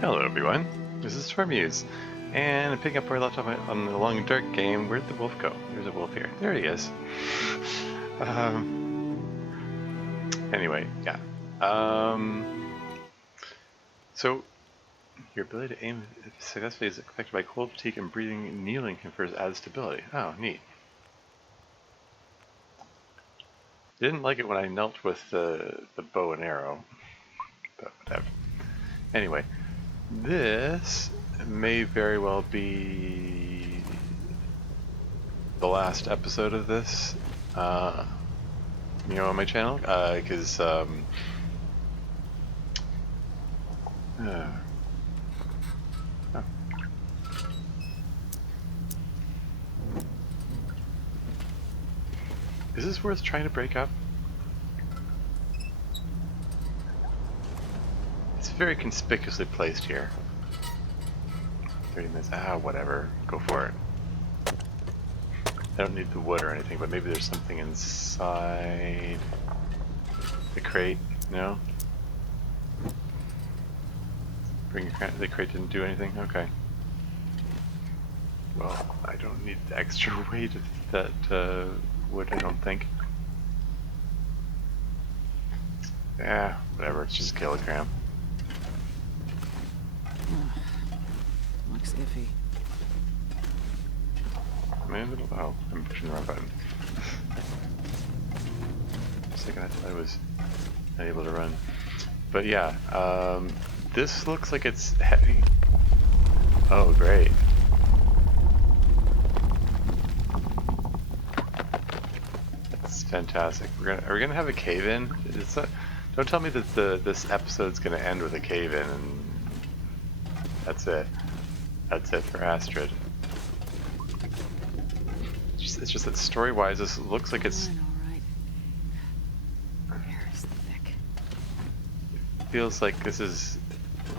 Hello everyone, this is Tormuse, and picking up where I left off on the Long Dark game. Where'd the wolf go? There's a wolf here. There he is. Anyway, yeah. So, your ability to aim successfully is affected by cold fatigue, and breathing kneeling confers added stability. Oh, neat. Didn't like it when I knelt with the bow and arrow, but whatever. Anyway, this may very well be the last episode of this, on my channel, because, oh. Is this worth trying to break up? It's very conspicuously placed here. 30 minutes, whatever, go for it. I don't need the wood or anything, but maybe there's something inside the crate, no? The crate didn't do anything? Okay. Well, I don't need the extra weight of that wood, I don't think. Yeah, whatever, it's just a kilogram. Looks iffy. Oh, I'm pushing the wrong button. For a second I thought I was unable to run. But yeah, this looks like it's heavy. Oh, great. That's fantastic. Are we gonna have a cave-in? Don't tell me that this episode's gonna end with a cave-in and that's it. That's it for Astrid. It's just that story-wise, this looks like it's... Feels like this is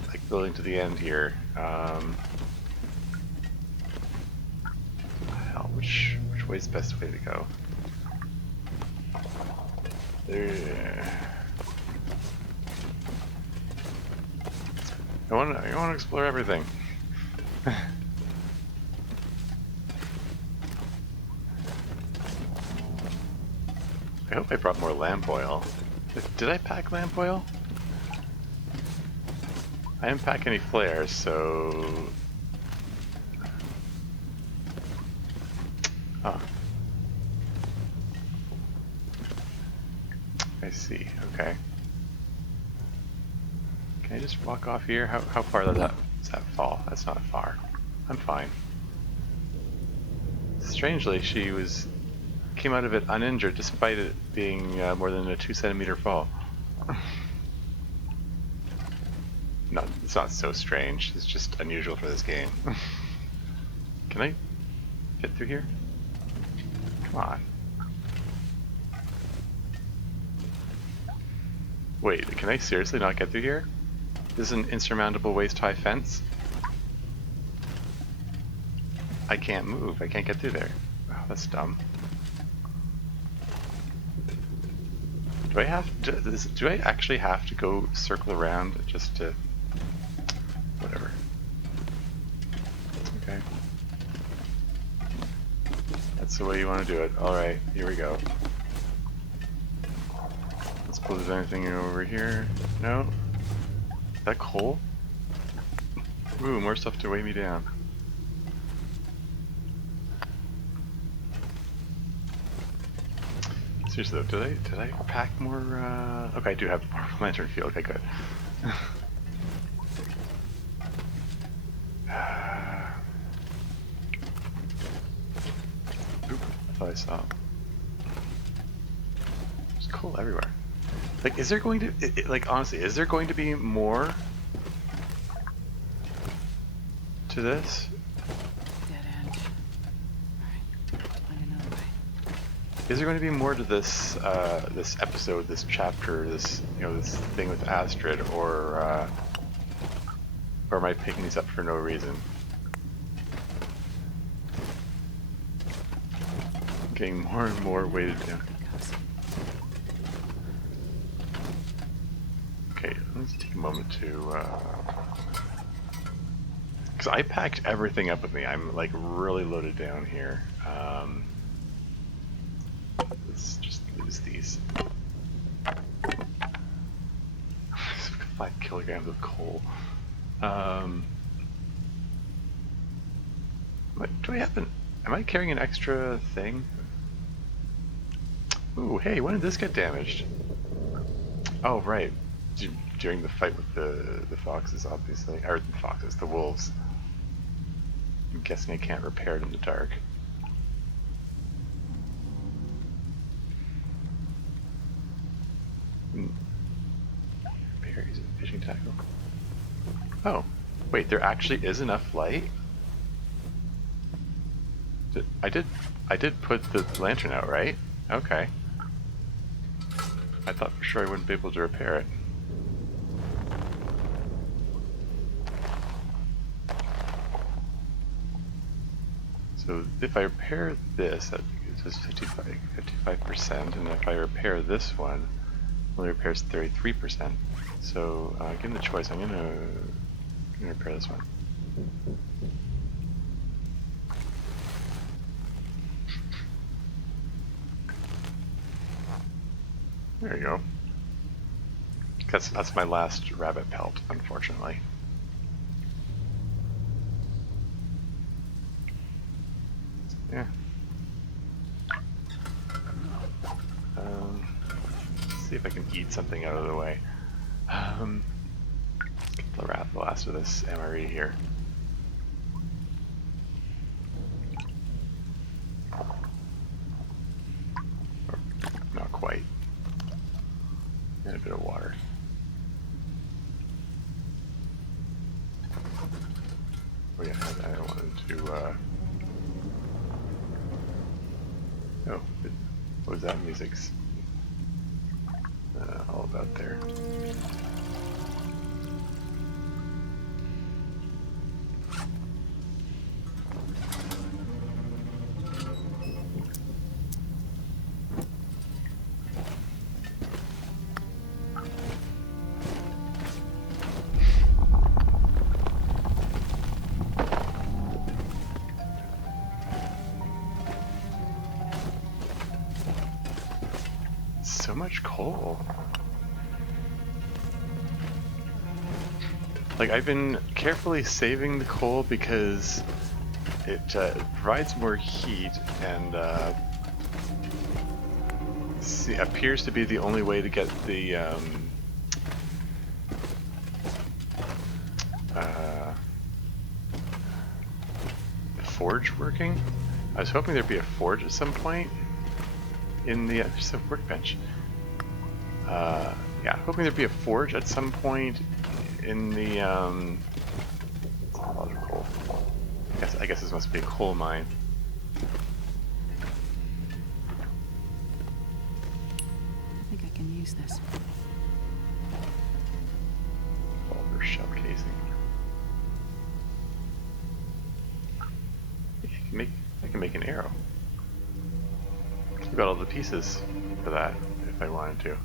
like building to the end here. Hell, which way's the best way to go? There. I want to explore everything. I hope I brought more lamp oil. Did I pack lamp oil? I didn't pack any flares, so... Oh. I see, okay. Can I just walk off here? How far does that fall? That's not far. I'm fine. Strangely, she came out of it uninjured despite it being more than a 2-centimeter fall. No, it's not so strange. It's just unusual for this game. Can I fit through here? Come on. Wait, can I seriously not get through here? This is an insurmountable waist-high fence? I can't move. I can't get through there. Oh, that's dumb. Do I actually have to go circle around just to... Whatever. Okay. That's the way you want to do it. Alright, here we go. Let's pull if there's anything over here. No? Is that coal? Ooh, more stuff to weigh me down. Seriously though, did I pack more, okay, I do have more lantern fuel, okay, good. Oop, I thought I saw. There's coal everywhere. Like, is there going to, like, honestly, is there going to be more to this? Dead end. Alright, find another way. Is there going to be more to this this episode, this chapter, this this thing with Astrid, or am I picking these up for no reason? I'm getting more and more weighted down. Okay, let's take a moment to Because I packed everything up with me. I'm like really loaded down here. Let's just lose these. 5 kilograms of coal. What do I have? Am I carrying an extra thing? Ooh, hey, when did this get damaged? Oh, right. During the fight with the foxes, obviously. Or the foxes, the wolves. I'm guessing I can't repair it in the dark. Repair using fishing tackle. Oh, wait, there actually is enough light? I did put the lantern out, right? Okay. I thought for sure I wouldn't be able to repair it. So if I repair this, that is 55%, and if I repair this one, it only repairs 33%. So given the choice, I'm gonna repair this one. There you go. That's my last rabbit pelt, unfortunately. Yeah. Let's see if I can eat something out of the way. Get the last of this MRE here. Or, not quite. And a bit of water. Oh yeah, I don't want to. Oh, what was that music's all about there? So much coal. Like, I've been carefully saving the coal because it provides more heat and appears to be the only way to get the forge working. I was hoping there'd be a forge at some point in the just a workbench. Yeah, hoping there'd be a forge at some point in the it's a lot of coal. I guess this must be a coal mine. I think I can use this. Revolver shell casing. I can make an arrow. I've got all the pieces for that if I wanted to.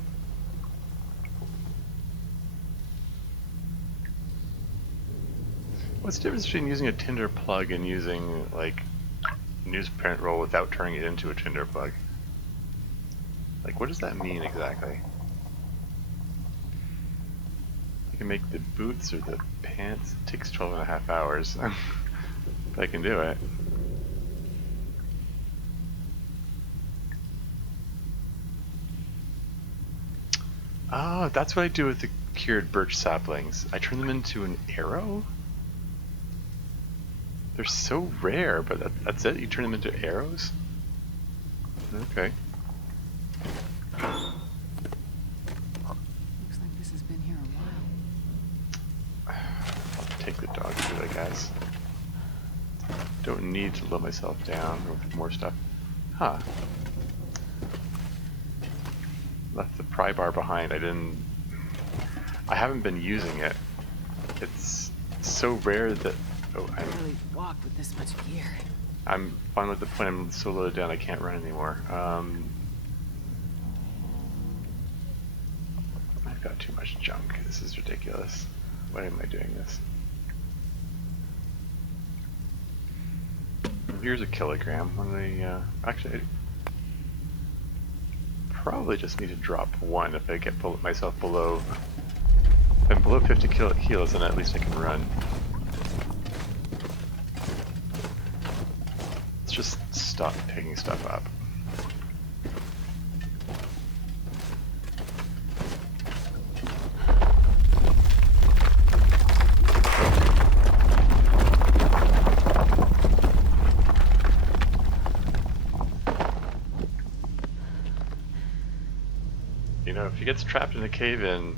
What's the difference between using a tinder plug and using like newsprint roll without turning it into a tinder plug? Like, what does that mean exactly? I can make the boots or the pants. It takes 12.5 hours. But I can do it. Oh, that's what I do with the cured birch saplings. I turn them into an arrow? They're so rare, but that's it? You turn them into arrows? Okay. Looks like this has been here a while. I'll take the dog food, I guess. Don't need to load myself down with more stuff. Huh. Left the pry bar behind. I haven't been using it. It's so rare that I really walk with this much gear. I'm finally at the point I'm so loaded down I can't run anymore. I've got too much junk. This is ridiculous. Why am I doing this? Here's a kilogram. When they actually, I probably just need to drop one if I get myself below. If I'm below 50 kilos, then at least I can run. Let's just stop picking stuff up. You know, if she gets trapped in a cave-in,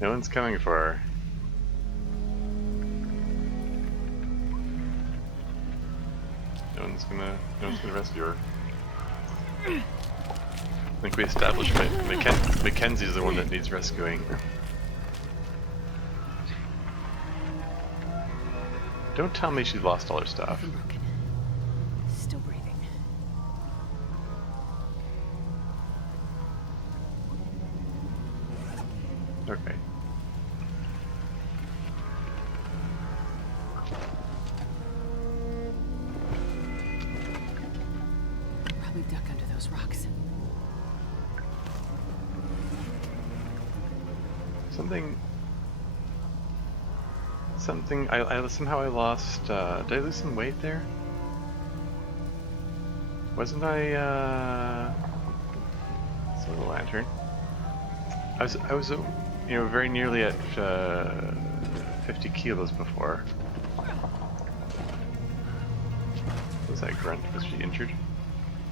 no one's coming for her. No one's gonna rescue her. I think we established Mackenzie's the one that needs rescuing. Don't tell me she lost all her stuff. Broken. Still breathing. Okay. Probably duck under those rocks. Something. I somehow I lost. Did I lose some weight there? Wasn't I? So the lantern. I was, you know, very nearly at 50 kilos before. What was that grunt? Was she injured?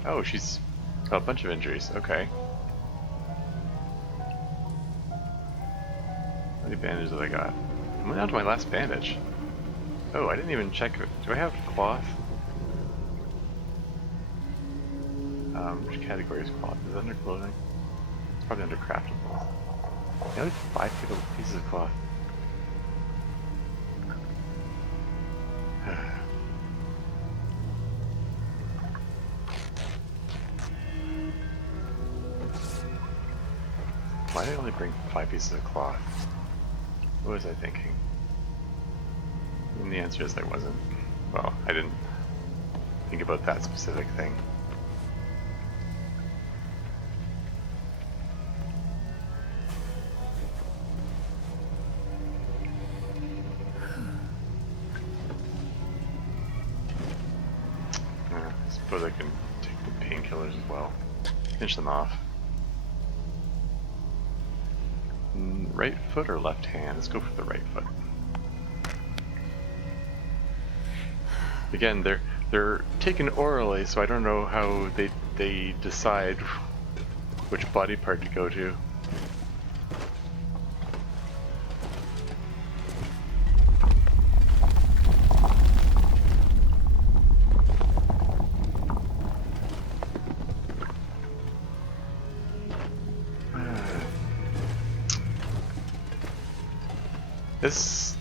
Oh, she's got a bunch of injuries. Okay. How many bandages have I got? I'm down to my last bandage. Oh, I didn't even check. Do I have cloth? Which category is cloth? Is it under clothing? It's probably under craftables. I only 5 pieces of cloth. Why did I only bring 5 pieces of cloth? What was I thinking? And the answer is I wasn't. Well, I didn't think about that specific thing. I suppose I can take the painkillers as well. Finish them off. Right foot or left hand? Let's go for the right foot. Again, they're taken orally, so I don't know how they decide which body part to go to. This,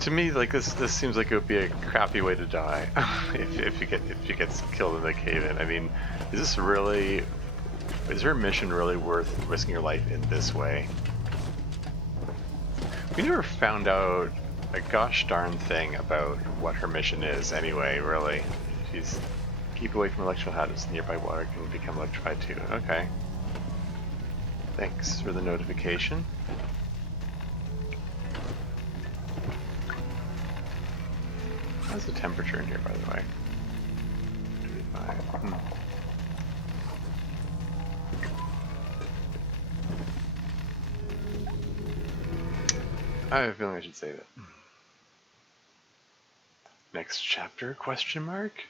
to me, like this seems like it would be a crappy way to die if you get killed in the cave-in. I mean, is her mission really worth risking your life in this way? We never found out a gosh darn thing about what her mission is anyway, really. She's keep away from electrical hazards. Nearby water can become electrified too. Okay. Thanks for the notification. How's the temperature in here, by the way? 35. I have a feeling I should save it. Next chapter, question mark?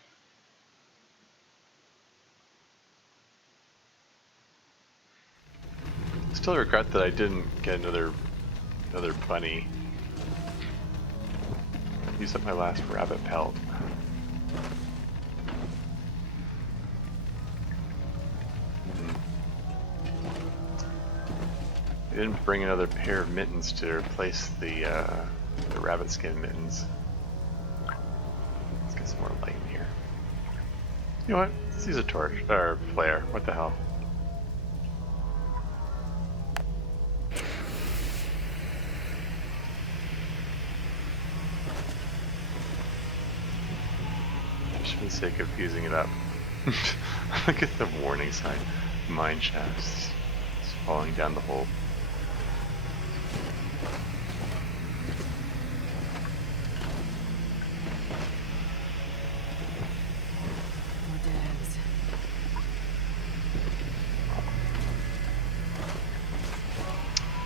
Still regret that I didn't get another bunny. Use up my last rabbit pelt. I didn't bring another pair of mittens to replace the rabbit skin mittens. Let's get some more light in here. You know what? Let's use a torch or flare. What the hell? for the sake of fusing it up. Look at the warning sign. Mine shafts. It's falling down the hole. More dead ends.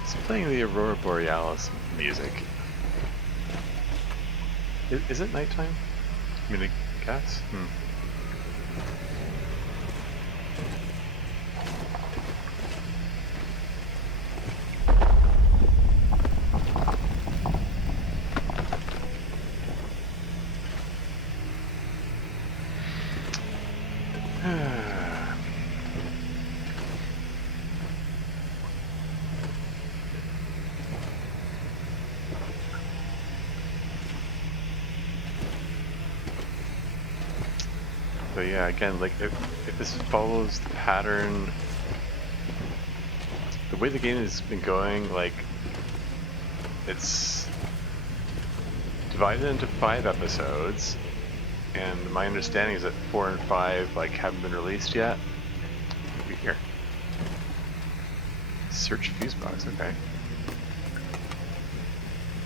It's playing the Aurora Borealis music. Is it nighttime? I mean, cats? So yeah, again, like if this follows the pattern, the way the game has been going, like it's divided into 5 episodes, and my understanding is that 4 and 5 like haven't been released yet. What do we hear? Search fuse box. Okay.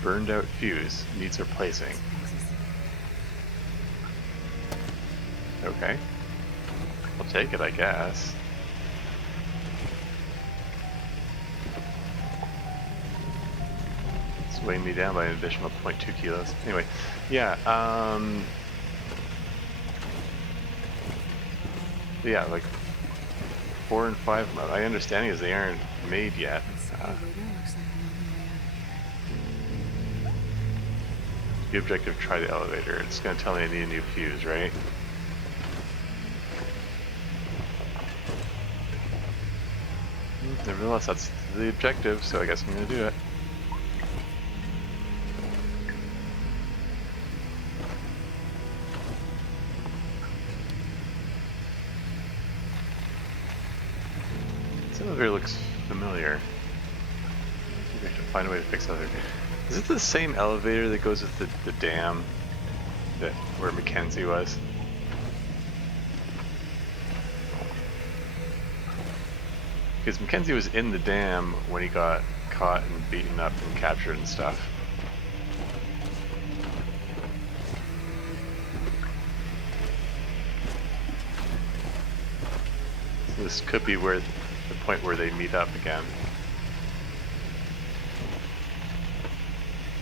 Burned out fuse needs replacing. Okay. I'll take it, I guess. It's weighing me down by an additional 0.2 kilos. Anyway, yeah, yeah, like 4 and 5, my understanding is they aren't made yet. The objective, try the elevator. It's going to tell me I need a new fuse, right? Nevertheless, that's the objective, so I guess I'm going to do it. This elevator looks familiar. Maybe I have to find a way to fix the elevator. Is it the same elevator that goes with the dam that where Mackenzie was? Because Mackenzie was in the dam when he got caught and beaten up and captured and stuff. So this could be where the point where they meet up again.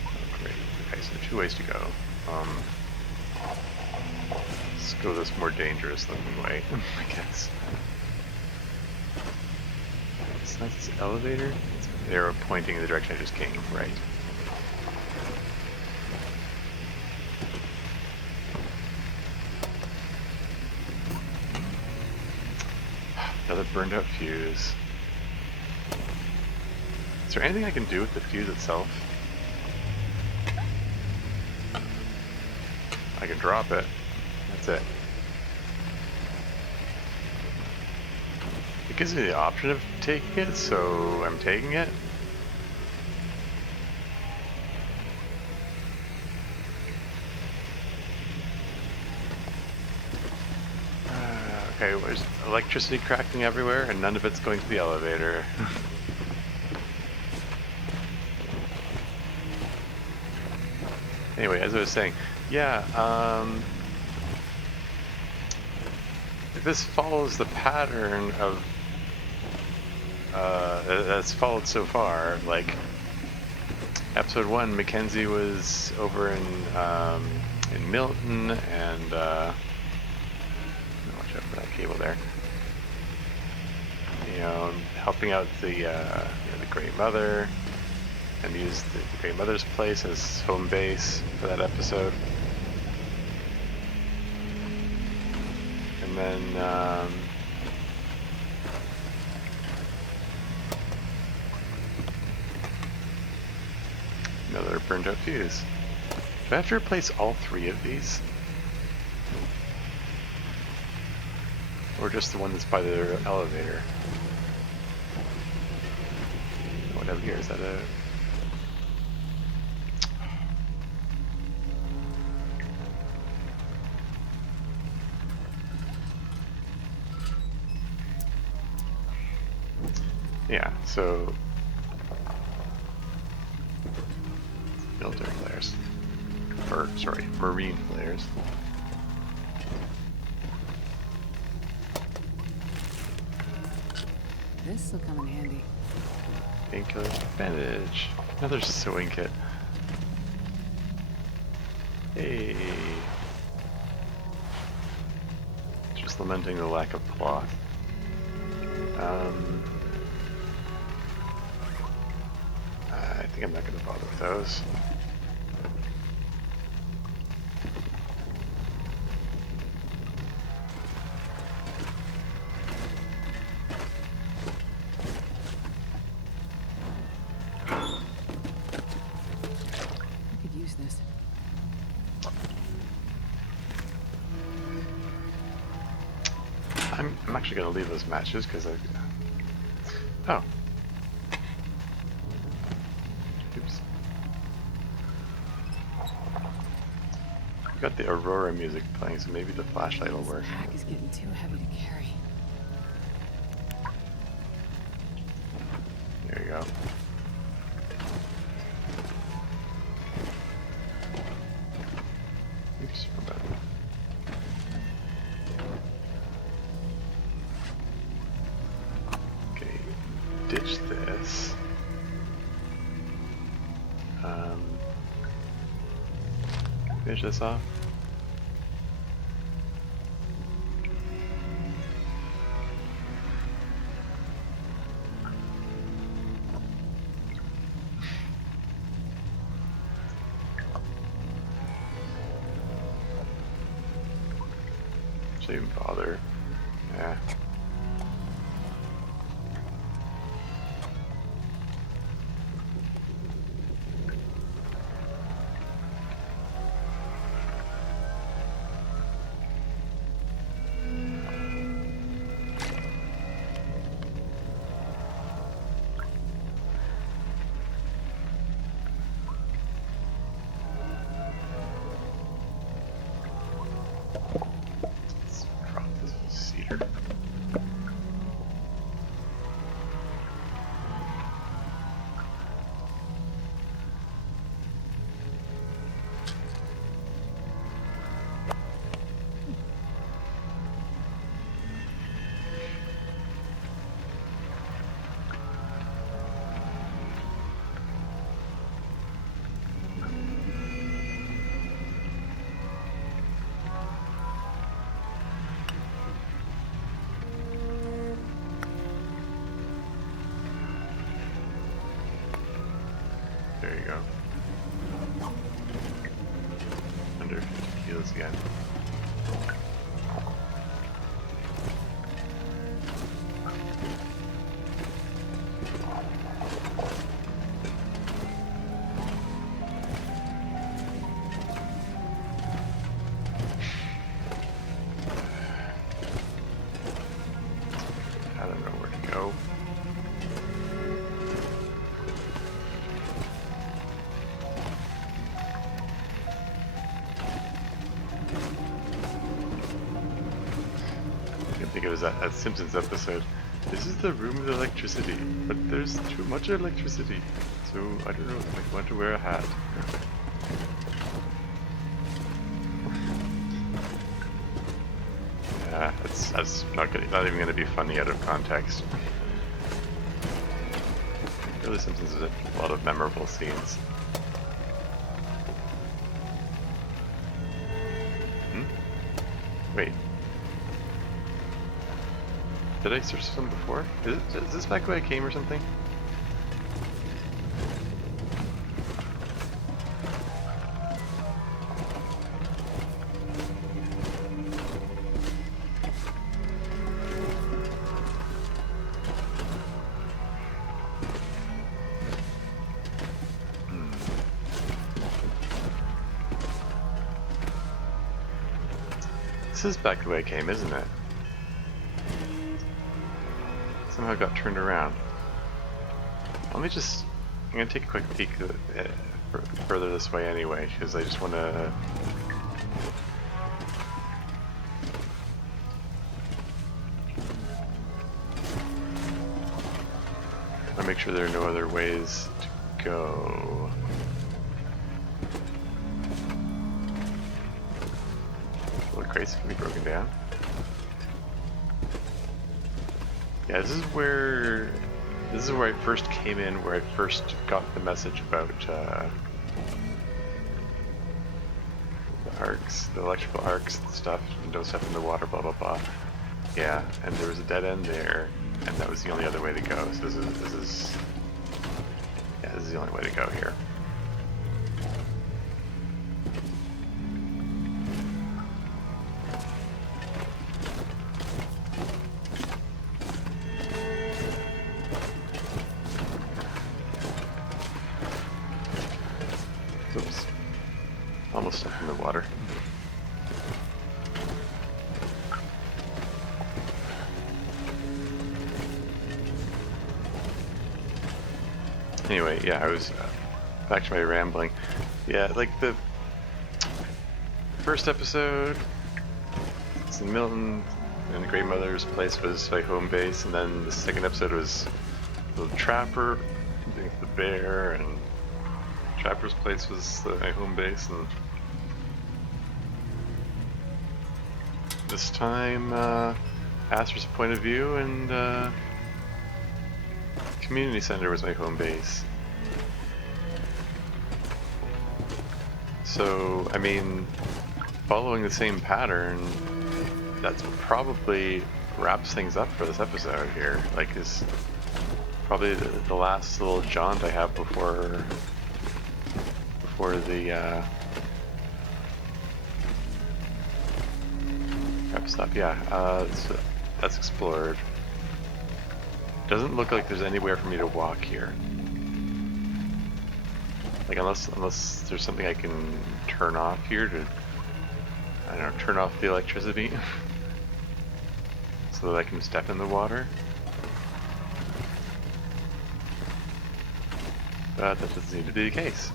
Oh, great. Okay, so 2 ways to go. Let's go this more dangerous looking way, I guess. That's this elevator. It's arrow pointing in the direction I just came, right? Another burned out fuse. Is there anything I can do with the fuse itself? I can drop it. That's it. It gives me the option of taking it, so I'm taking it. Okay, there's electricity cracking everywhere, and none of it's going to the elevator. Anyway, as I was saying, yeah, if this follows the pattern of that's followed so far, like episode 1, Mackenzie was over in Milton, and watch out for that cable there. You know, helping out the the Great Mother, and used the Great Mother's place as home base for that episode. And then another burned out fuse. Do I have to replace all 3 of these? Or just the one that's by the elevator? Whatever here, is that a... Yeah, so military flares, or sorry, marine flares. This'll come in handy. Painkiller bandage. Another sewing kit. Hey. Just lamenting the lack of cloth. I think I'm not going to bother with those. I could use this. I'm actually going to leave those matches because I... Oh. Oops. Got the Aurora music playing, so maybe the flashlight will work. This pack is getting too heavy to carry. There you go. Oops, my bad. Okay, ditch this. Finish this off. Should I even bother? Yeah. Let's drop this cedar. There you go. Under 50 kilos again. I don't know where to go. I think it was that Simpsons episode. This is the room of electricity, but there's too much electricity, so I don't know if I want to wear a hat. Yeah, that's not even gonna be funny out of context. Really, Simpsons has a lot of memorable scenes. Wait. Did I search them before? Is this back where I came or something? This is back the way I came, isn't it? Somehow got turned around. Let me just... I'm gonna take a quick peek further this way anyway, because I just want to... make sure there are no other ways to go. What crates can be broken down? Yeah, this is where I first came in, where I first got the message about the arcs, the electrical arcs and stuff, and don't step in the water, blah blah blah. Yeah, and there was a dead end there, and that was the only other way to go. So this is the only way to go here. Oops. Almost stuck in the water. Anyway, yeah, I was back to my rambling. Yeah, like the first episode, it's in Milton, and the Grey Mother's place was my home base, and then the second episode was the Trapper, the bear, and Trapper's place was my home base, and this time Aster's point of view, and Community Center was my home base. So, I mean, following the same pattern, that's probably wraps things up for this episode here. Like, is probably the last little jaunt I have before the wrap stuff. Yeah, so that's explored. Doesn't look like there's anywhere for me to walk here. Like, unless there's something I can turn off here to, I don't know, turn off the electricity so that I can step in the water. But that doesn't seem to be the case.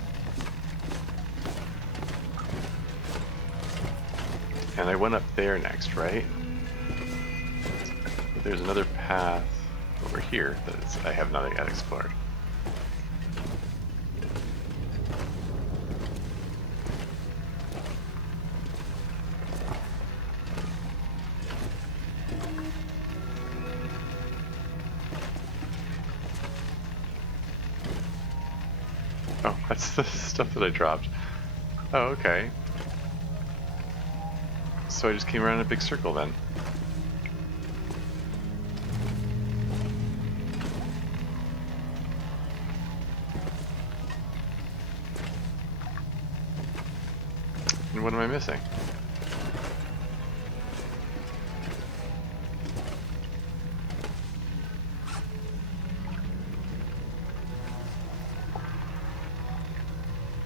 And I went up there next, right? But there's another path over here that I have not yet explored. Oh, that's the stuff that I dropped. Oh, okay. So I just came around in a big circle then. And what am I missing?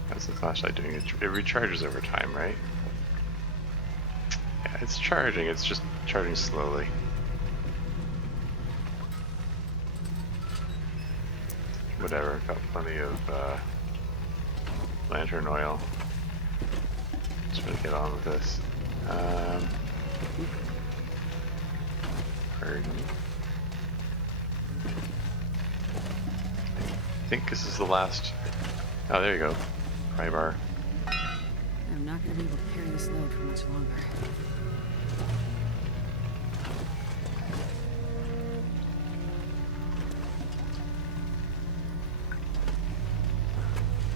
How's the flashlight doing? It recharges over time, right? Yeah, it's charging. It's just charging slowly. Whatever, I've got plenty of lantern oil. Just gonna get on with this. Pardon. I think this is the last. Oh, there you go. Pry bar. I'm not going to be able to carry this load for much longer.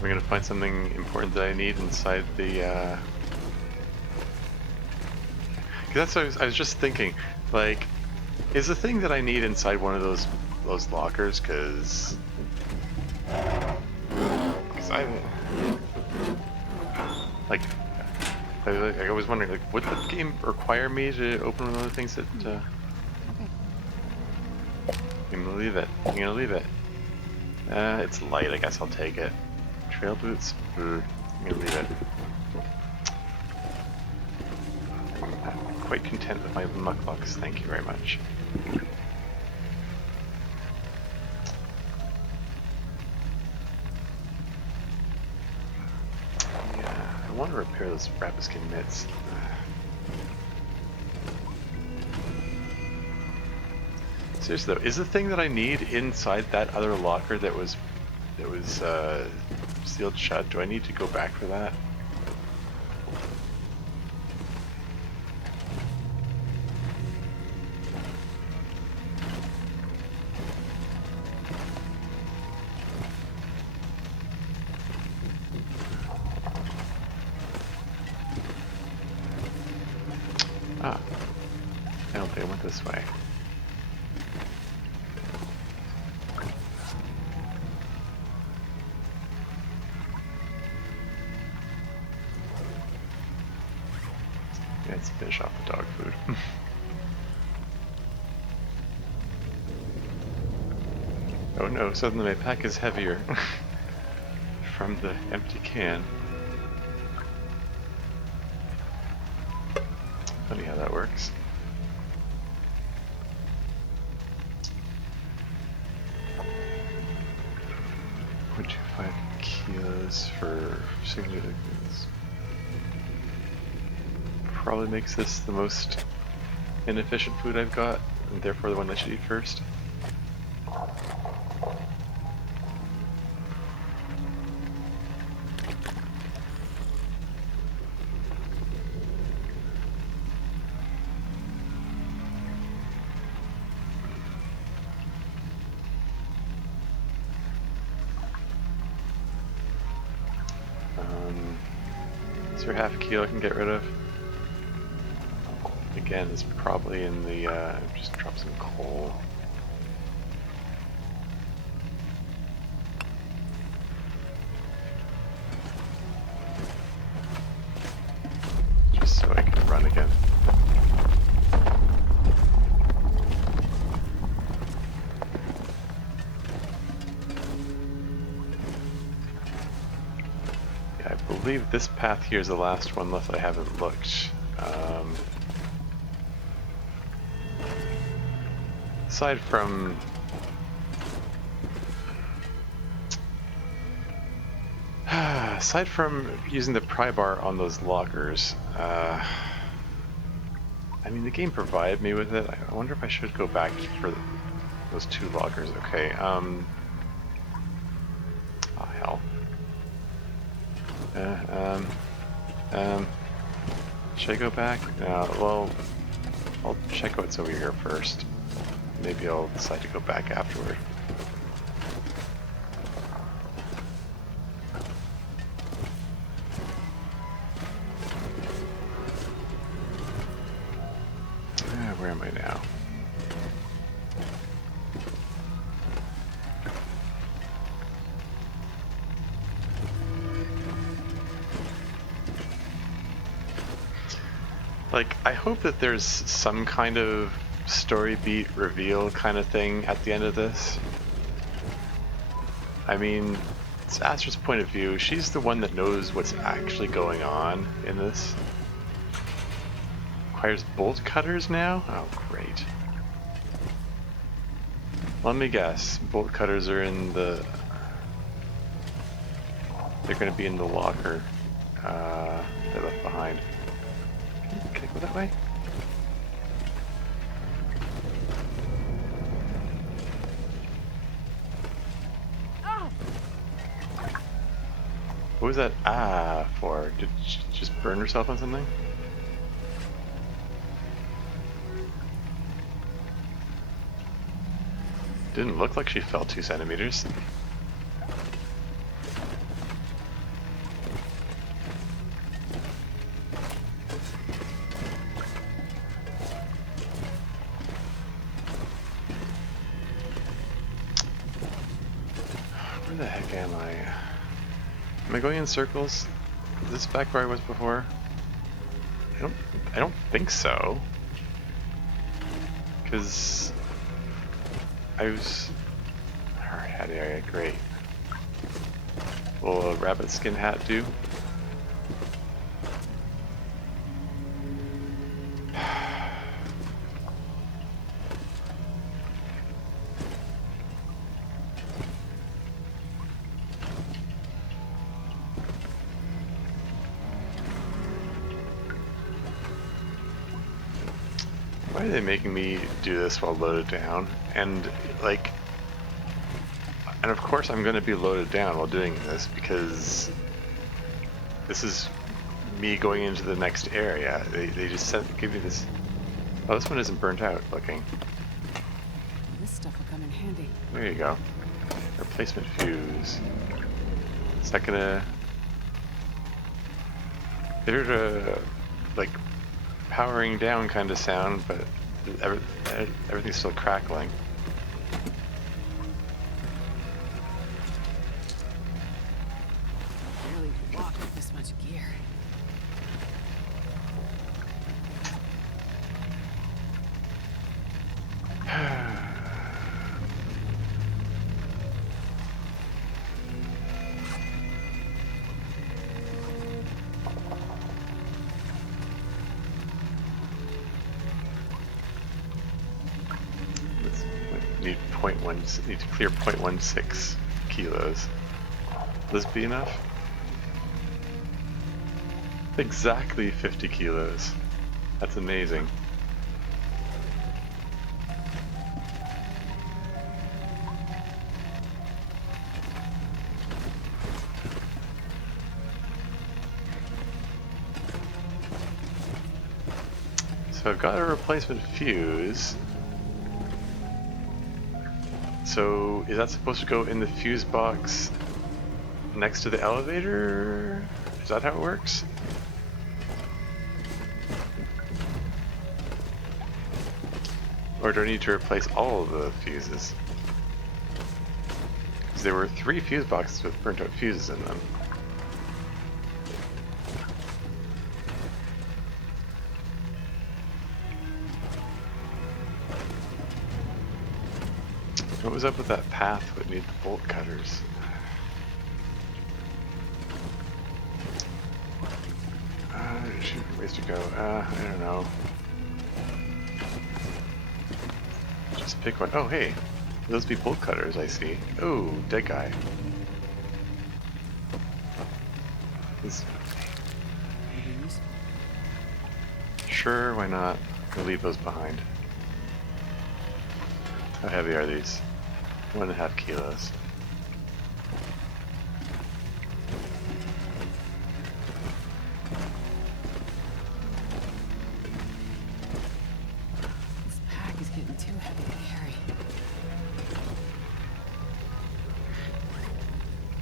We're gonna find something important that I need inside the. That's what I was just thinking. Like, is the thing that I need inside one of those lockers? Because I like. I was wondering, like, would the game require me to open one of the things that? Okay. I'm gonna leave it. I'm gonna leave it. It's light. I guess I'll take it. Trail boots. I'm gonna leave it. I'm quite content with my mucklucks. Thank you very much. Yeah, I want to repair those rabbit skin mitts. Seriously though, is the thing that I need inside that other locker that was sealed shut? Do I need to go back for that? Ah, I don't think I went this way. Let's finish off the dog food. Oh no, suddenly my pack is heavier from the empty can. Funny how that works. .25 kilos for singular goods. Probably makes this the most inefficient food I've got, and therefore the one I should eat first. Is there half a kilo I can get rid of? Again, it's probably in the, just drop some coal. Just so I can run again. Yeah, I believe this path here is the last one unless I haven't looked. Aside from using the pry bar on those lockers, I mean the game provided me with it. I wonder if I should go back for those two lockers. Okay. Oh hell. Should I go back? Well, I'll check what's over here first. Maybe I'll decide to go back afterward. Where am I now? Like, I hope that there's some kind of story beat reveal kind of thing at the end of this. I mean, it's Astra's point of view. She's the one that knows what's actually going on in this. Requires bolt cutters now? Oh, great. Let me guess. Bolt cutters are in the... They're going to be in the locker they left behind. Can I go that way? What was that for? Did she just burn herself on something? Didn't look like she fell 2 centimeters. Where the heck am I? Am I going in circles? Is this back where I was before? I don't think so. Cause I was... Alright, hat area, great. Will a rabbit skin hat do? Why are they making me do this while loaded down? And like, and of course I'm going to be loaded down while doing this because this is me going into the next area. They just give me this. Oh, this one isn't burnt out looking. This stuff will come in handy. There you go. Replacement fuse. Is that gonna... There's a, like, powering down kind of sound, but everything's still crackling. Barely walk with this much gear. Need to clear 0.16 kilos. Will this be enough? Exactly 50 kilos. That's amazing. So I've got a replacement fuse. So is that supposed to go in the fuse box next to the elevator? Is that how it works? Or do I need to replace all of the fuses? Because there were 3 fuse boxes with burnt out fuses in them. What was up with that path that needed the bolt cutters? Ways to go. I don't know. Just pick one. Oh, hey. Those be bolt cutters, I see. Oh, dead guy. Sure, why not? We'll leave those behind. How heavy are these? 1.5 kilos. This pack is getting too heavy to carry.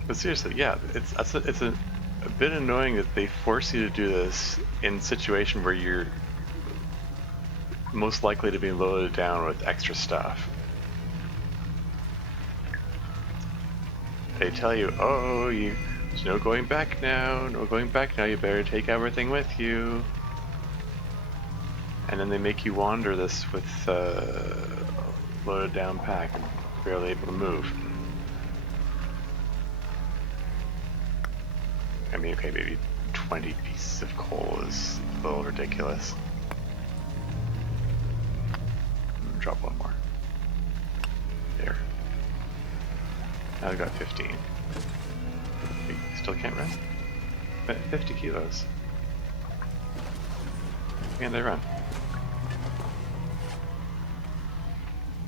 But seriously, yeah, it's a bit annoying that they force you to do this in a situation where you're most likely to be loaded down with extra stuff. They tell you, oh, there's no going back now, no going back now, you better take everything with you. And then they make you wander this with a loaded down pack and barely able to move. I mean, okay, maybe 20 pieces of coal is a little ridiculous. Drop one more. There. Now I've got 15. Wait, still can't run? But 50 kilos. And they run.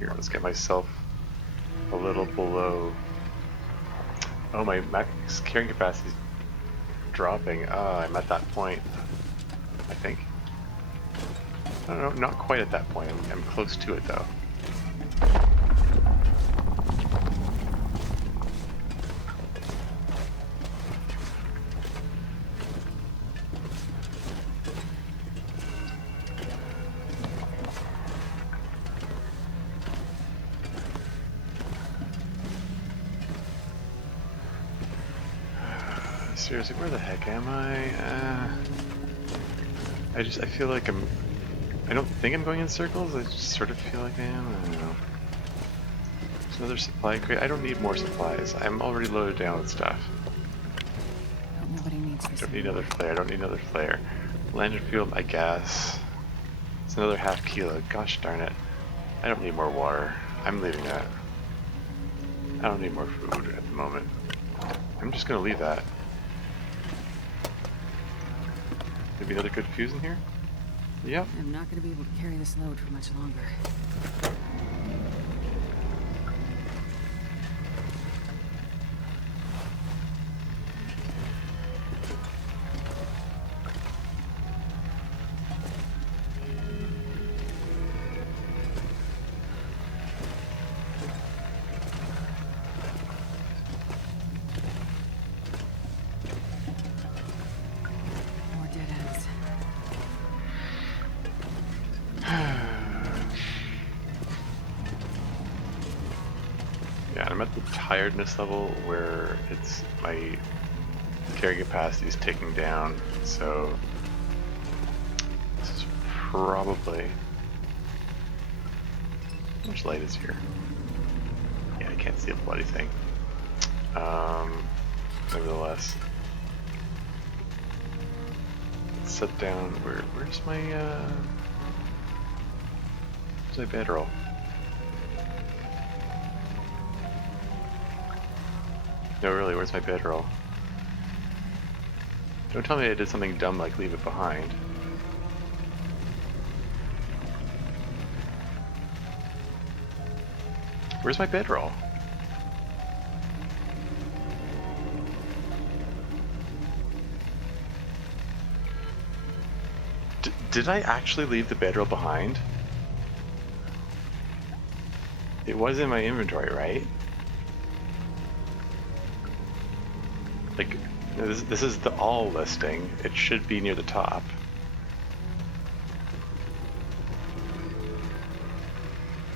Here, let's get myself a little below. Oh, my max carrying capacity is dropping. Ah, I'm at that point, I think. I don't know, not quite at that point. I'm close to it though. Seriously, where the heck am I? I feel like I don't think I'm going in circles, I just sort of feel like I am, I don't know. There's another supply crate. I don't need more supplies. I'm already loaded down with stuff. Nobody needs this. Don't need another flare, I don't need another flare. Landed fuel, I guess. It's another half kilo, gosh darn it. I don't need more water. I'm leaving that. I don't need more food at the moment. I'm just gonna leave that. Maybe another good fuse in here? Yep. I'm not going to be able to carry this load for much longer. More dead ends. Yeah, I'm at the tiredness level where it's my carrying capacity is ticking down, so this is probably... How much light is here? Yeah, I can't see a bloody thing. Nevertheless, let's set down. Where's my bedroll? No, really, where's my bedroll? Don't tell me I did something dumb like leave it behind. Where's my bedroll? Did I actually leave the bedroll behind? It was in my inventory, right? Like, this is the all listing. It should be near the top.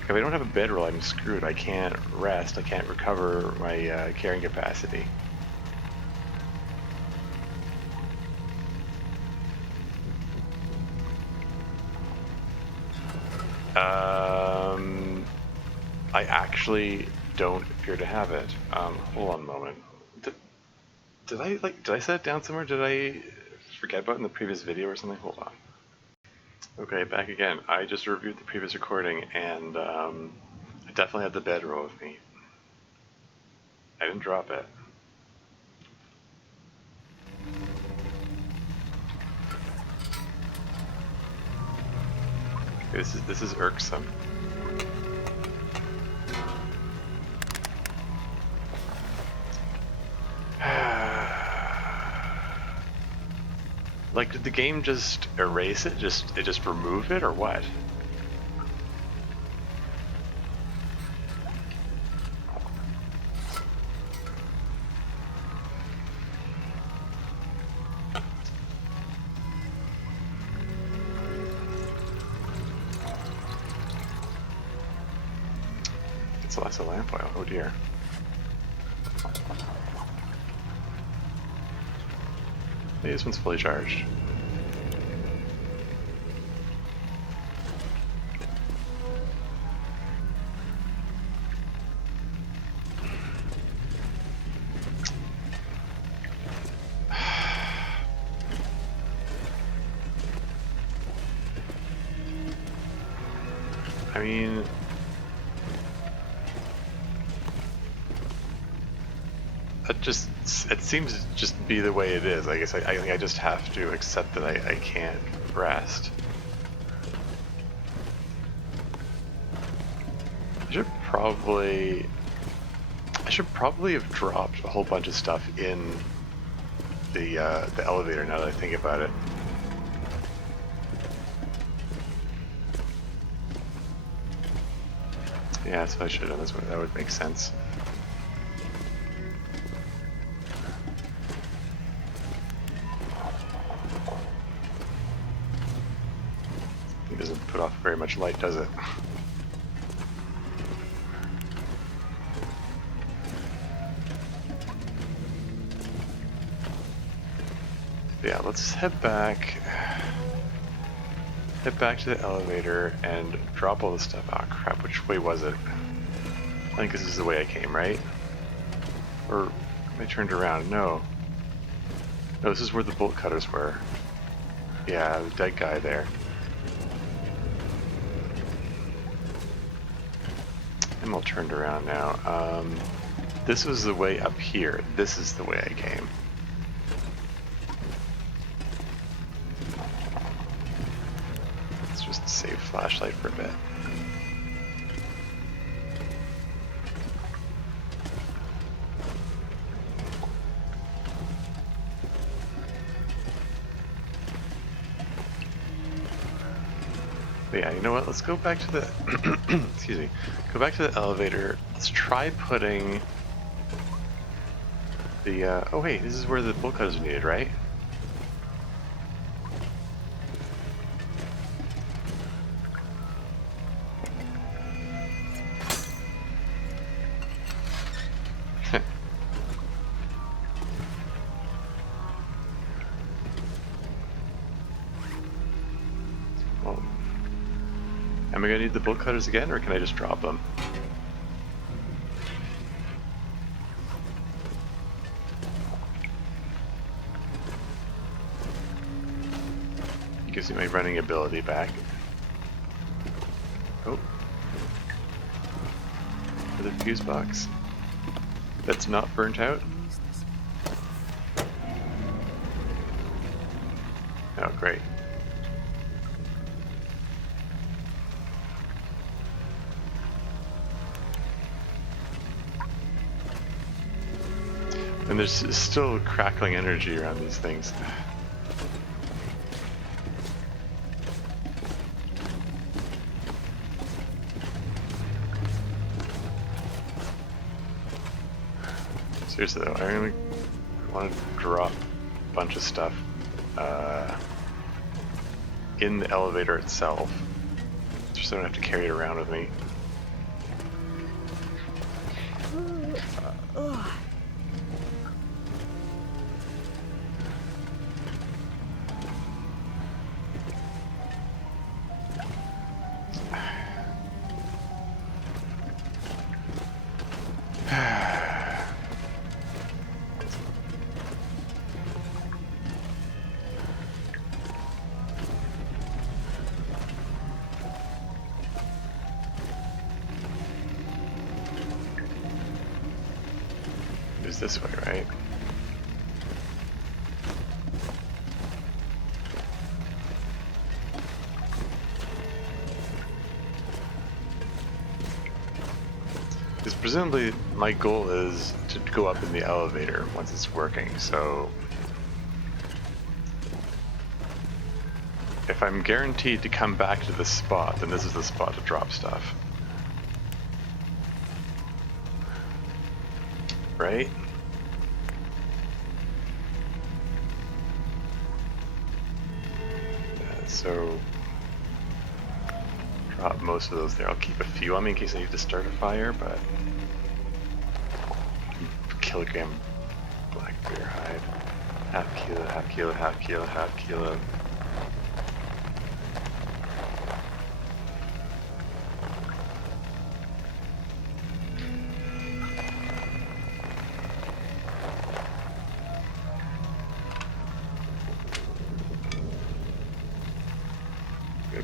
If I don't have a bedroll, I'm screwed. I can't rest. I can't recover my carrying capacity. I actually don't appear to have it. Hold on a moment. Did I set it down somewhere? Did I forget about it in the previous video or something? Hold on. Okay, back again. I just reviewed the previous recording, and I definitely had the bedroll with me. I didn't drop it. This is irksome. Like, did the game just erase it? It just remove it, or what? It's lots of lamp oil. Oh dear. Maybe this one's fully charged. I mean, it seems to just be the way it is. I guess I think I just have to accept that I can't rest. I should probably have dropped a whole bunch of stuff in the elevator now that I think about it. Yeah, that's what I should have done. That would make sense. It doesn't put off very much light, does it? Yeah, let's head back to the elevator and drop all this stuff. Oh crap, which way was it? I think this is the way I came, right? Or I turned around. No, this is where the bolt cutters were. Yeah, the dead guy there. I'm all turned around now. This was the way up here. This is the way I came. flashlight for a bit. But yeah, you know what? Let's go back to the excuse me. Go back to the elevator. Let's try putting the oh wait, this is where the bolt cutters are needed, right? Well, am I gonna need the bolt cutters again, or can I just drop them? Gives me my running ability back. Oh. Another fuse box. That's not burnt out. Oh, great. And there's still crackling energy around these things. Seriously though, I want to drop a bunch of stuff in the elevator itself, just so I don't have to carry it around with me. This way, right? Because presumably my goal is to go up in the elevator once it's working, so if I'm guaranteed to come back to this spot, then this is the spot to drop stuff. Right? So drop most of those there. I'll keep a few on me in case I need to start a fire, but kilogram black bear hide. Half kilo, half kilo, half kilo, half kilo.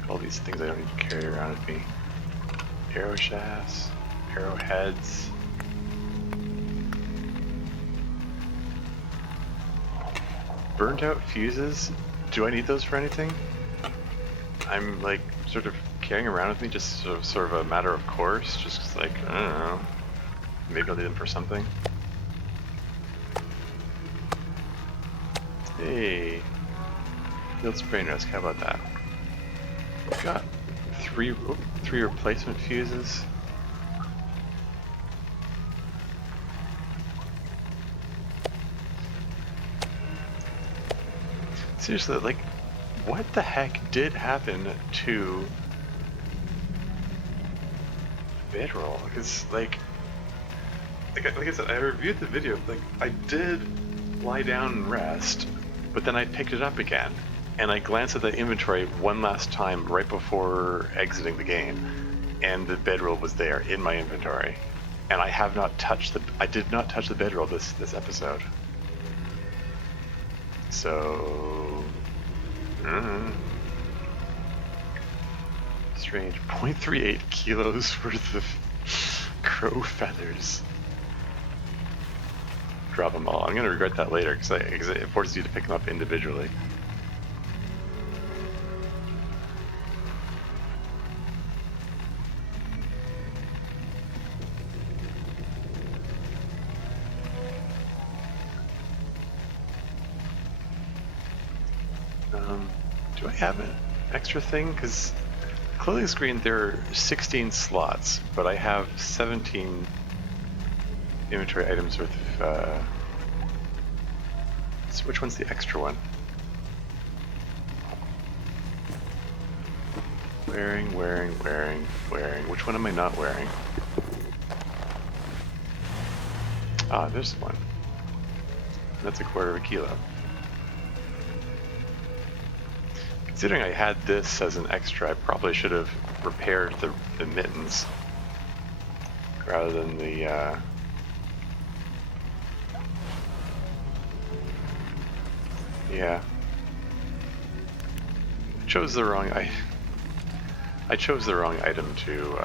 All these things I don't need to carry around with me. Arrow shafts, arrowheads. Burnt out fuses? Do I need those for anything? I'm like sort of carrying around with me just sort of a matter of course, just like, I don't know. Maybe I'll need them for something. Hey, field sprain risk, how about that? Got three replacement fuses. Seriously, like, what the heck did happen to bedroll? Because like I said, I reviewed the video. Like, I did lie down and rest, but then I picked it up again. And I glanced at the inventory one last time right before exiting the game, and the bedroll was there in my inventory. And I have not touched I did not touch the bedroll this episode. So, strange. 0.38 kilos worth of crow feathers. Drop them all. I'm gonna regret that later because it forces you to pick them up individually. Do I have an extra thing? Because clothing screen, there are 16 slots, but I have 17 inventory items worth of, so which one's the extra one? Wearing. Which one am I not wearing? Ah, there's one. That's 1/4 kilo. Considering I had this as an extra, I probably should have repaired the mittens rather than the yeah. I chose the wrong I chose the wrong item to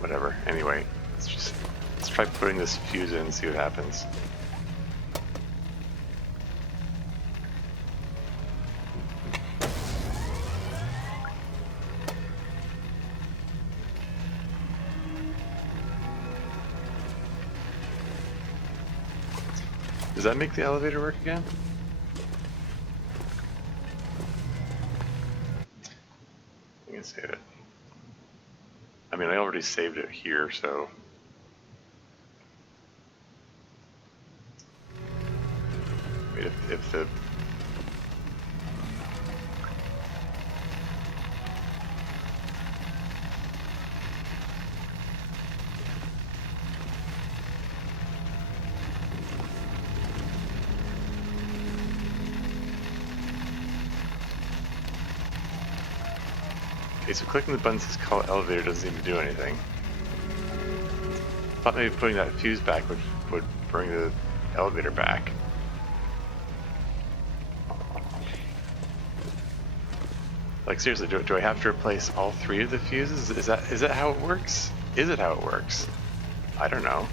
whatever. Anyway, let's try putting this fuse in and see what happens. Does that make the elevator work again? I can save it. I mean, I already saved it here, so. I mean, if the. Okay, so clicking the button says call elevator doesn't seem to do anything. Thought maybe putting that fuse back would bring the elevator back. Like seriously, do I have to replace all 3 of the fuses? Is that how it works? Is it how it works? I don't know.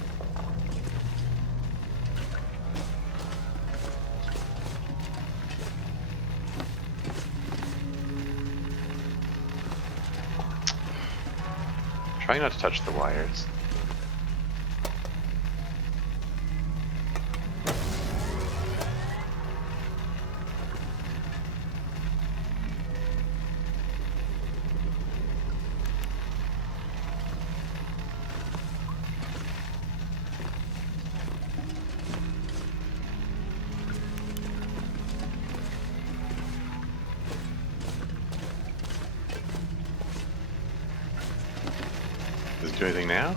Try not to touch the wires. Does it do anything now?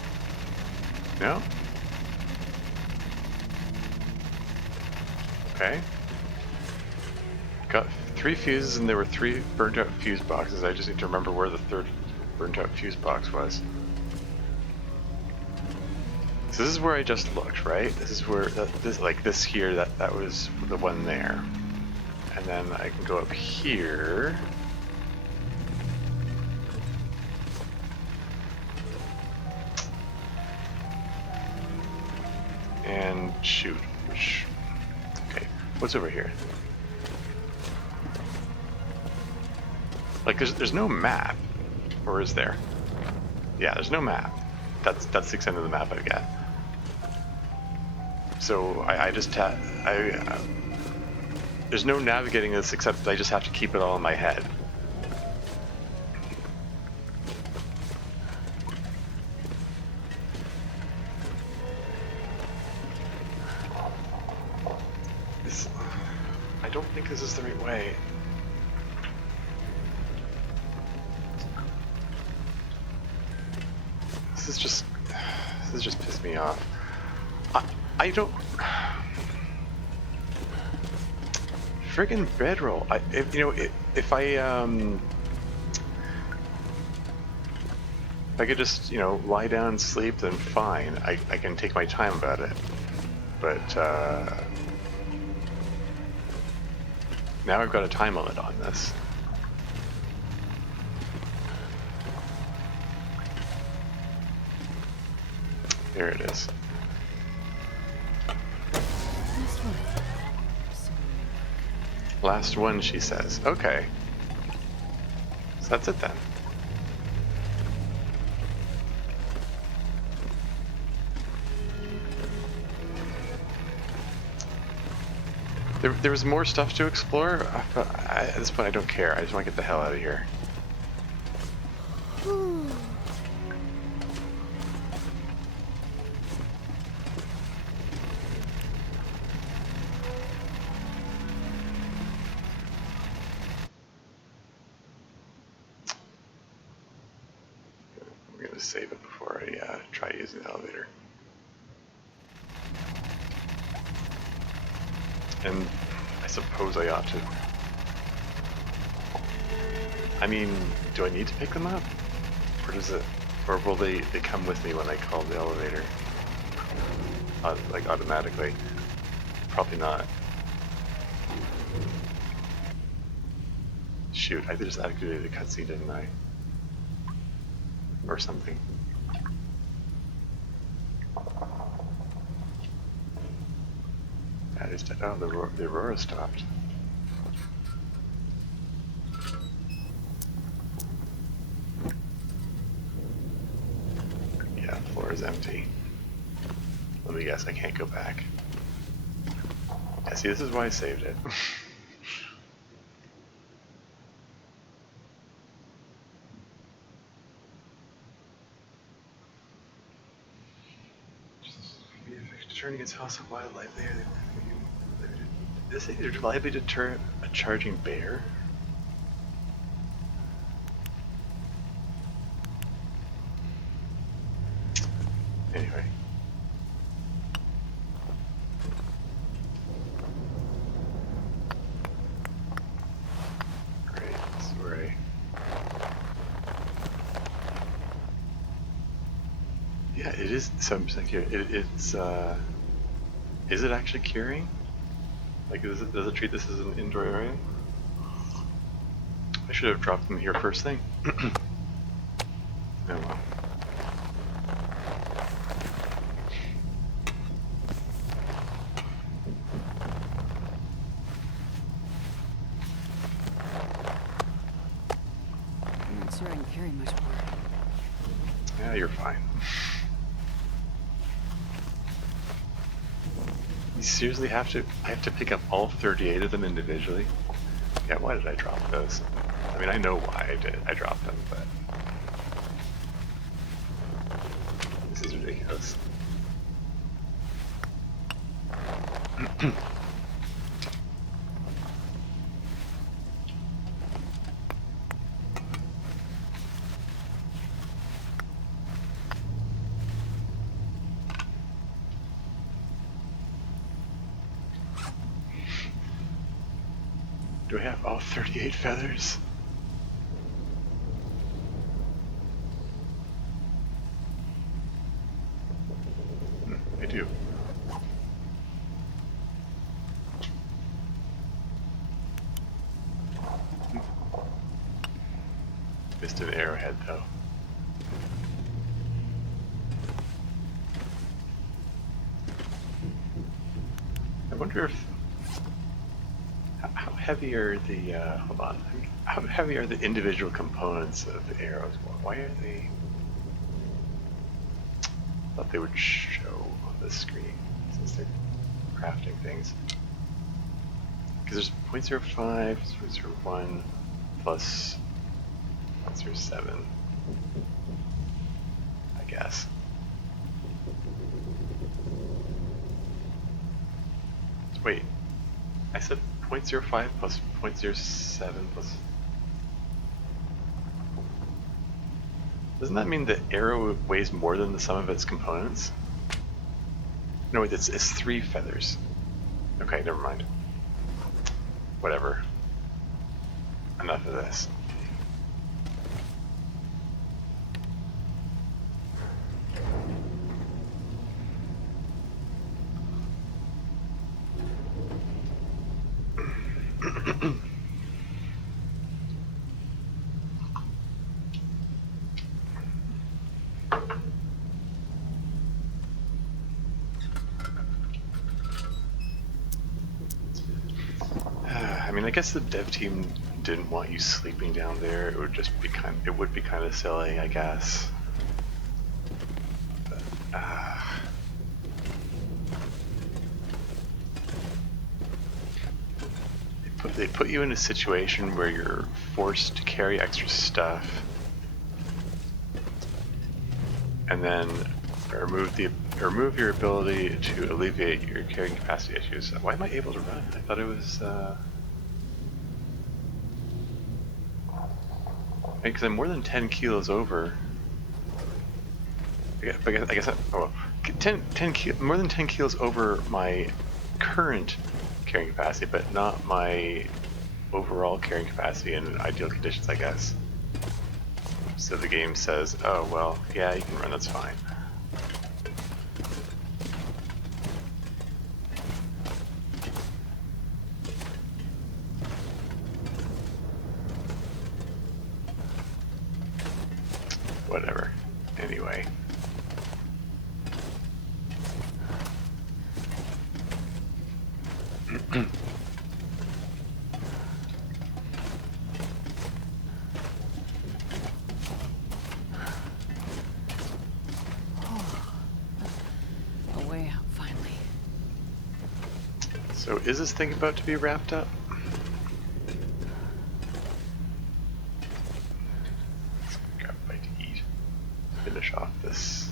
No? Okay. Got 3 fuses and there were 3 burnt out fuse boxes. I just need to remember where the 3rd burnt out fuse box was. So this is where I just looked, right? This is where, this here, that was the one there. And then I can go up here. And shoot. Okay, what's over here? Like there's no map, or is there? Yeah, there's no map. That's the extent of the map I get. So I just there's no navigating this except I just have to keep it all in my head. I don't think this is the right way. This is just pissed me off. I don't. Friggin' bedroll. If I could just, lie down and sleep, then fine. I can take my time about it. But now I've got a time limit on this. There it is. Last one, she says. Okay. So that's it then. There was more stuff to explore, but at this point I don't care. I just want to get the hell out of here. I'm going to save it before I try using the elevator. And I suppose I ought to. I mean, do I need to pick them up? Or does it, or will they come with me when I call the elevator? Like automatically? Probably not. Shoot, I just activated the cutscene, didn't I? Or something. I just, oh, the Aurora stopped. Yeah, the floor is empty. Let me guess, I can't go back. Yeah, see, this is why I saved it. Deterring against hostile wildlife there. This thing is reliably deter a charging bear. Anyway. Great, sorry. Yeah, it is. So I'm saying here, it's. Is it actually curing? Like, does it treat this as an indoor area? I should have dropped them here first thing. Oh well. I'm not sure I can carry much more. Yeah, you're fine. You seriously have to? I have to pick up all 38 of them individually? Yeah, why did I drop those? I mean, I know why I dropped them, but... This is ridiculous. Do I have all 38 feathers? I do. Missed an arrowhead though. I wonder if... How heavy are the, hold on, how heavy are the individual components of the arrows? Why are they... I thought they would show on the screen since they're crafting things. Because there's 0.05, 0.01, plus 0.07, I guess. Wait, I said 0.05 plus 0.07 plus... Doesn't that mean the arrow weighs more than the sum of its components? No, wait, it's 3 feathers. Okay, never mind. Whatever. Enough of this. I mean, I guess the dev team didn't want you sleeping down there. It would just be it would be kind of silly, I guess. But, they put you in a situation where you're forced to carry extra stuff, and then remove your ability to alleviate your carrying capacity issues. Why am I able to run? I thought it was because I'm more than 10 kilos over. I guess more than 10 kilos over my current carrying capacity, but not my overall carrying capacity in ideal conditions, I guess. So the game says, oh, well, yeah, you can run, that's fine. Whatever. Anyway. A way out, finally. So is this thing about to be wrapped up? Let's grab a bite to eat. Finish off this.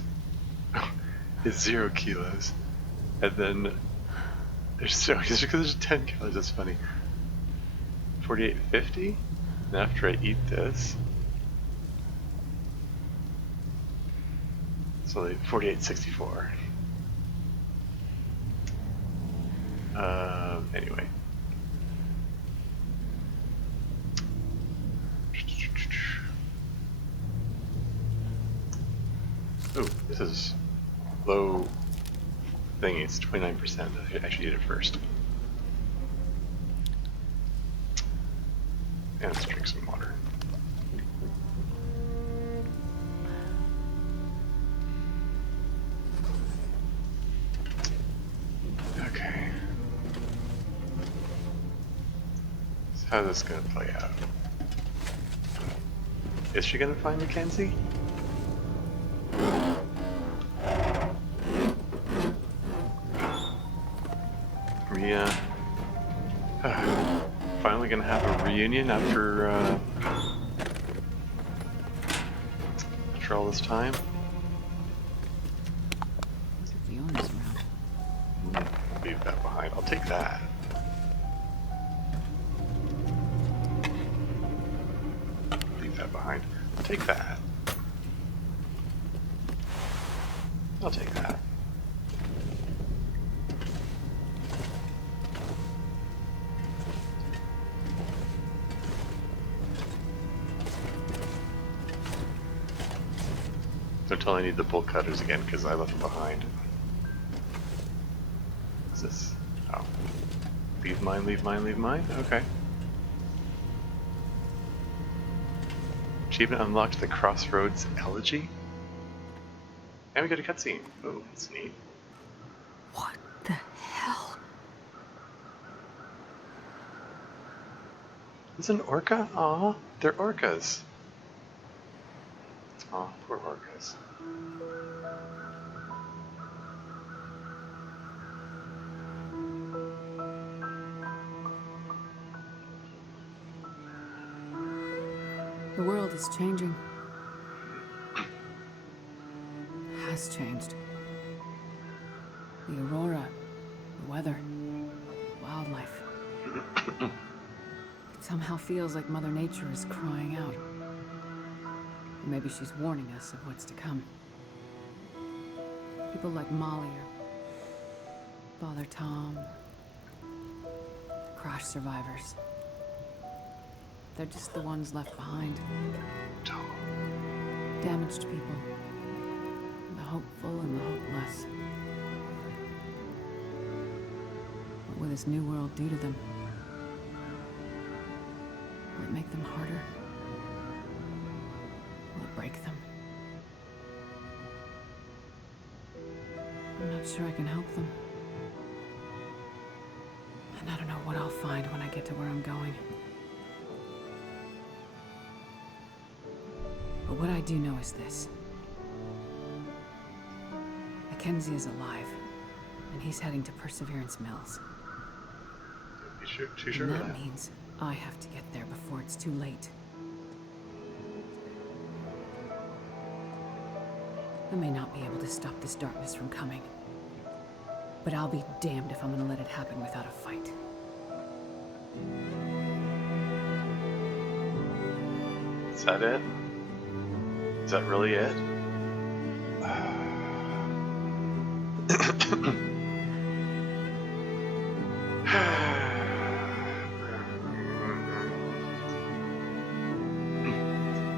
It's 0 kilos. And then just because there's 10 calories, that's funny. 48.50? And after I eat this, so like 48.64. Anyway. Oh, this is low thingy. It's 29%. I should eat it first. And let's drink some water. Okay. So how's this gonna play out? Is she gonna find Mackenzie? Yeah. Finally gonna have a reunion after all this time. Looks like the owner's around. Leave that behind. I'll take that. Leave that behind. I'll take that. I'll take that. Don't tell I need the bolt cutters again because I left them behind. What's this? Oh. Leave mine, leave mine, leave mine? Okay. Achievement unlocked, the Crossroads Elegy. And we got a cutscene. Oh, that's neat. What the hell? Is an orca? Aw, they're orcas. Aw, poor orcas. The world is changing. Has changed. The aurora, the weather, wildlife. It somehow feels like Mother Nature is crying out. Or maybe she's warning us of what's to come. People like Molly or Father Tom, crash survivors. They're just the ones left behind. Damaged people. The hopeful and the hopeless. What will this new world do to them? Will it make them harder? Will it break them? I'm not sure I can help them. And I don't know what I'll find when I get to where I'm going. But what I do know is this. Mackenzie is alive, and he's heading to Perseverance Mills. Too sure And of that that? means I have to get there before it's too late. I may not be able to stop this darkness from coming, but I'll be damned if I'm gonna let it happen without a fight. Is that it? Is that really it?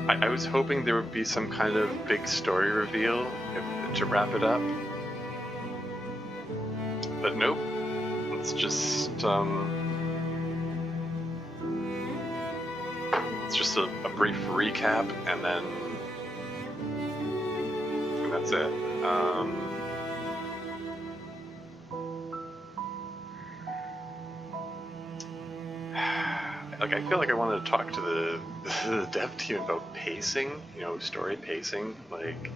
I was hoping there would be some kind of big story reveal to wrap it up, but nope. It's just a brief recap, and that's it. Like, I feel like I wanted to talk to the dev team about pacing, story pacing. Like,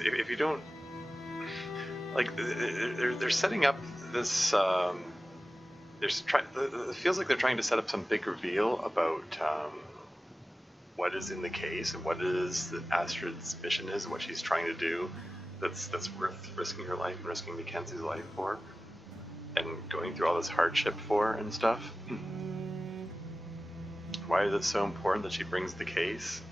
if you don't, like, they're setting up this. It feels like they're trying to set up some big reveal about what is in the case and what is the Astrid's mission is, and what she's trying to do. That's worth risking her life and risking Mackenzie's life for, and going through all this hardship for and stuff. Why is it so important that she brings the case?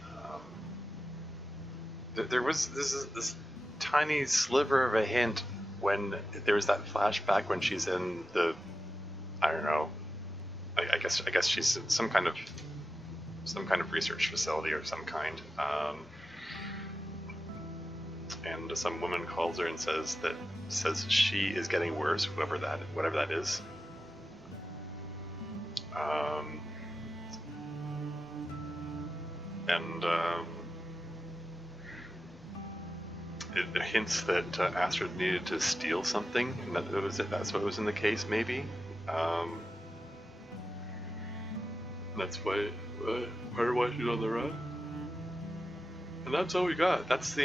There was this tiny sliver of a hint when there was that flashback when she's in the, I don't know, I guess she's in some kind of research facility of some kind, and some woman calls her and says she is getting worse, whatever that is. And it hints that Astrid needed to steal something, and that's what was in the case, maybe. That's why part of why she's on the run. And that's all we got. That's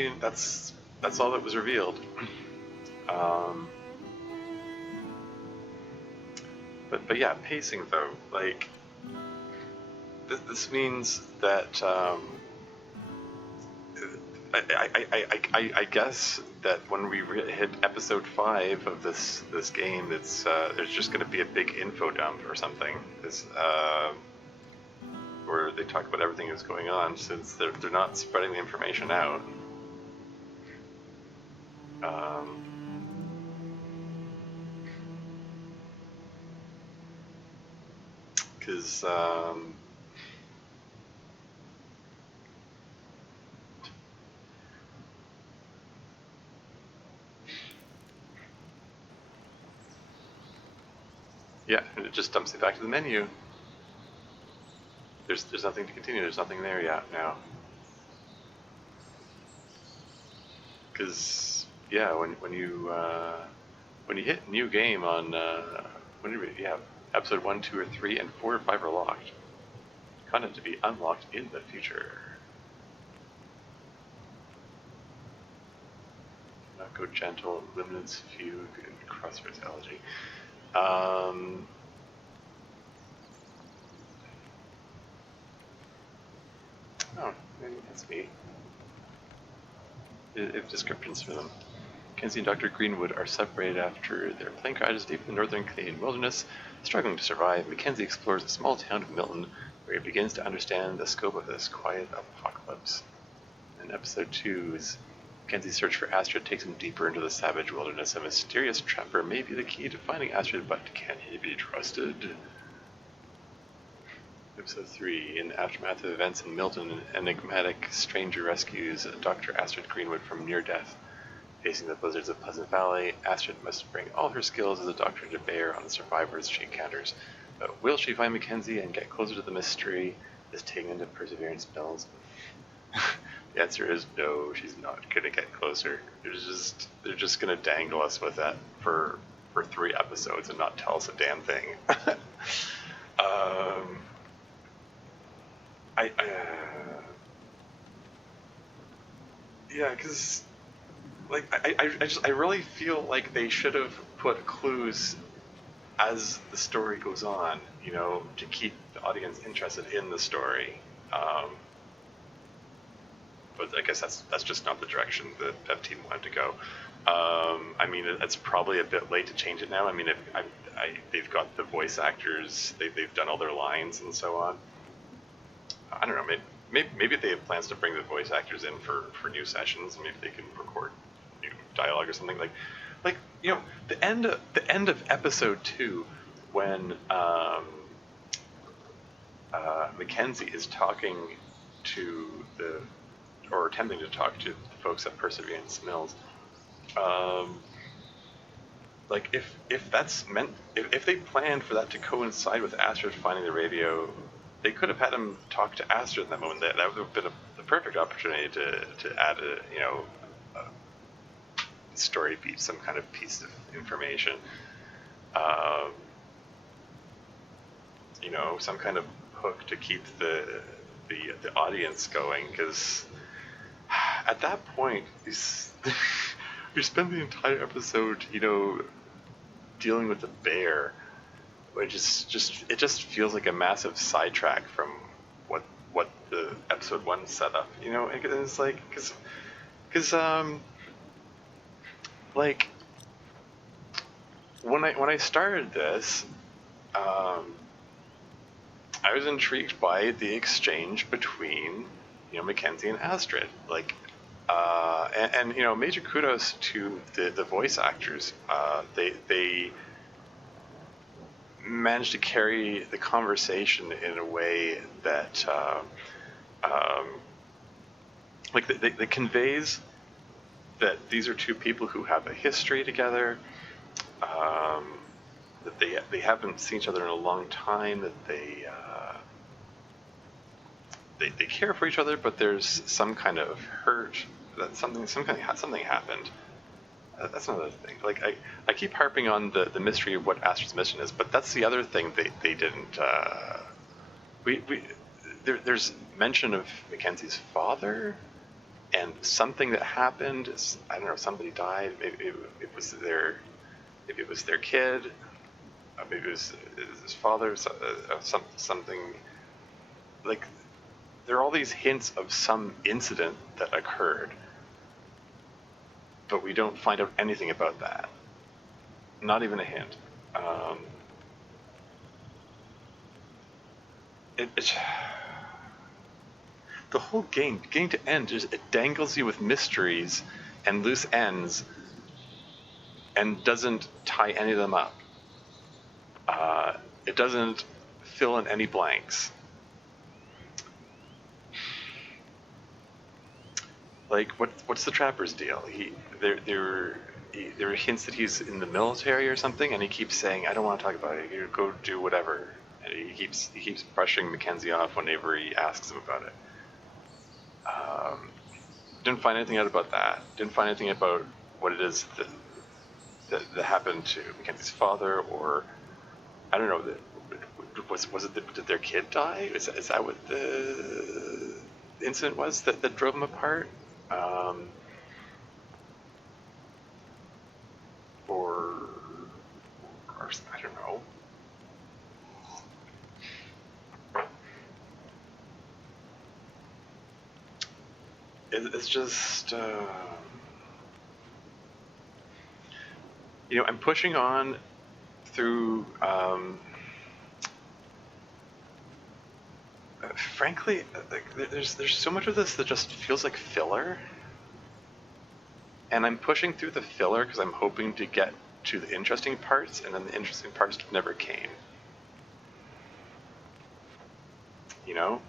all that was revealed. But yeah, pacing though, like this means that I guess that when we hit episode 5 of this game, it's there's just going to be a big info dump or something. Where they talk about everything that's going on, since they're not spreading the information out. Because yeah, and it just dumps it back to the menu. There's nothing to continue. There's nothing there yet now. Because yeah, when you hit new game on episode 1, 2, or 3, and 4 or 5 are locked. Content to be unlocked in the future. Not go gentle, luminance fugue, and crossroads elegy. Oh, maybe that's me. If descriptions for them. Mackenzie and Dr. Greenwood are separated after their plane crashes deep in the northern Canadian wilderness. Struggling to survive, Mackenzie explores a small town of Milton, where he begins to understand the scope of this quiet apocalypse. In episode 2, Mackenzie's search for Astrid takes him deeper into the savage wilderness. A mysterious trapper may be the key to finding Astrid, but can he be trusted? Episode 3, in the aftermath of events in Milton, an enigmatic stranger rescues Dr. Astrid Greenwood from near death. Facing the blizzards of Pleasant Valley, Astrid must bring all her skills as a doctor to bear on the survivors she encounters. But will she find Mackenzie and get closer to the mystery that's taken into Perseverance Mills? The answer is no, she's not gonna get closer. They're just gonna dangle us with that for 3 episodes and not tell us a damn thing. Yeah, because like I really feel like they should have put clues as the story goes on, you know, to keep the audience interested in the story. But I guess that's just not the direction the dev team wanted to go. I mean, it's probably a bit late to change it now. I mean, they've got the voice actors, they've done all their lines and so on. I don't know, maybe they have plans to bring the voice actors in for new sessions. Maybe they can record new dialogue or something like you know, the end of episode 2 when Mackenzie is talking to or attempting to talk to the folks at Perseverance Mills. Like if that's meant, if they planned for that to coincide with Astrid finding the radio, they could have had him talk to Astrid in that moment. That would have been the perfect opportunity to add a story beat, some kind of piece of information. You know, some kind of hook to keep the audience going, because at that point, you spend the entire episode, you know, dealing with the bear, which is just feels like a massive sidetrack from what the episode 1 set up, you know. And it's like because like when I started this, I was intrigued by the exchange between, you know, Mackenzie and Astrid, like. And you know, major kudos to the voice actors. They managed to carry the conversation in a way that like that conveys that these are two people who have a history together, that they haven't seen each other in a long time, that they care for each other, but there's some kind of hurt, that something happened. That's another thing. Like I keep harping on the mystery of what Astrid's mission is, but that's the other thing they didn't. There's mention of Mackenzie's father and something that happened. I don't know. Somebody died. Maybe it was their kid. Maybe it was his father. Something like. There are all these hints of some incident that occurred, but we don't find out anything about that. Not even a hint. It's the whole game, beginning to end, it dangles you with mysteries and loose ends, and doesn't tie any of them up. It doesn't fill in any blanks. Like, what's the trapper's deal? There are hints that he's in the military or something, and he keeps saying, "I don't want to talk about it. You go do whatever." And he keeps brushing Mackenzie off whenever he asks him about it. Didn't find anything out about that. Didn't find anything about what it is that happened to Mackenzie's father, or I don't know. Was it did their kid die? Is that what the incident was that drove them apart? Or I don't know. It's just, you know, I'm pushing on through, frankly, like, there's so much of this that just feels like filler. And I'm pushing through the filler because I'm hoping to get to the interesting parts, and then the interesting parts never came. You know?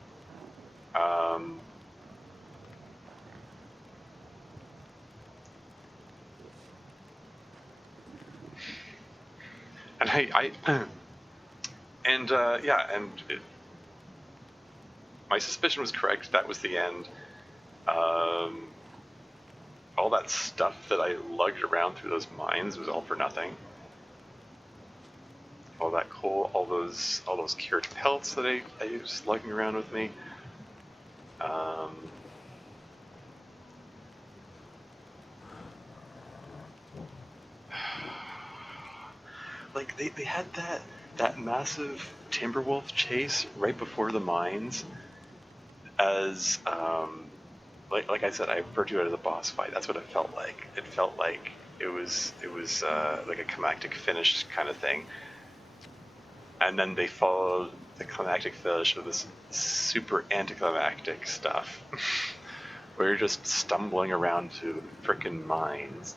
And my suspicion was correct. That was the end. All that stuff that I lugged around through those mines was all for nothing. All that coal, all those cured pelts that I was lugging around with me. like they had that massive Timberwolf chase right before the mines as like I said, I referred to it as a boss fight. That's what it felt like. It felt like it was like a climactic finish kind of thing, and then they followed the climactic finish with this super anticlimactic stuff, where you're just stumbling around to frickin' mines,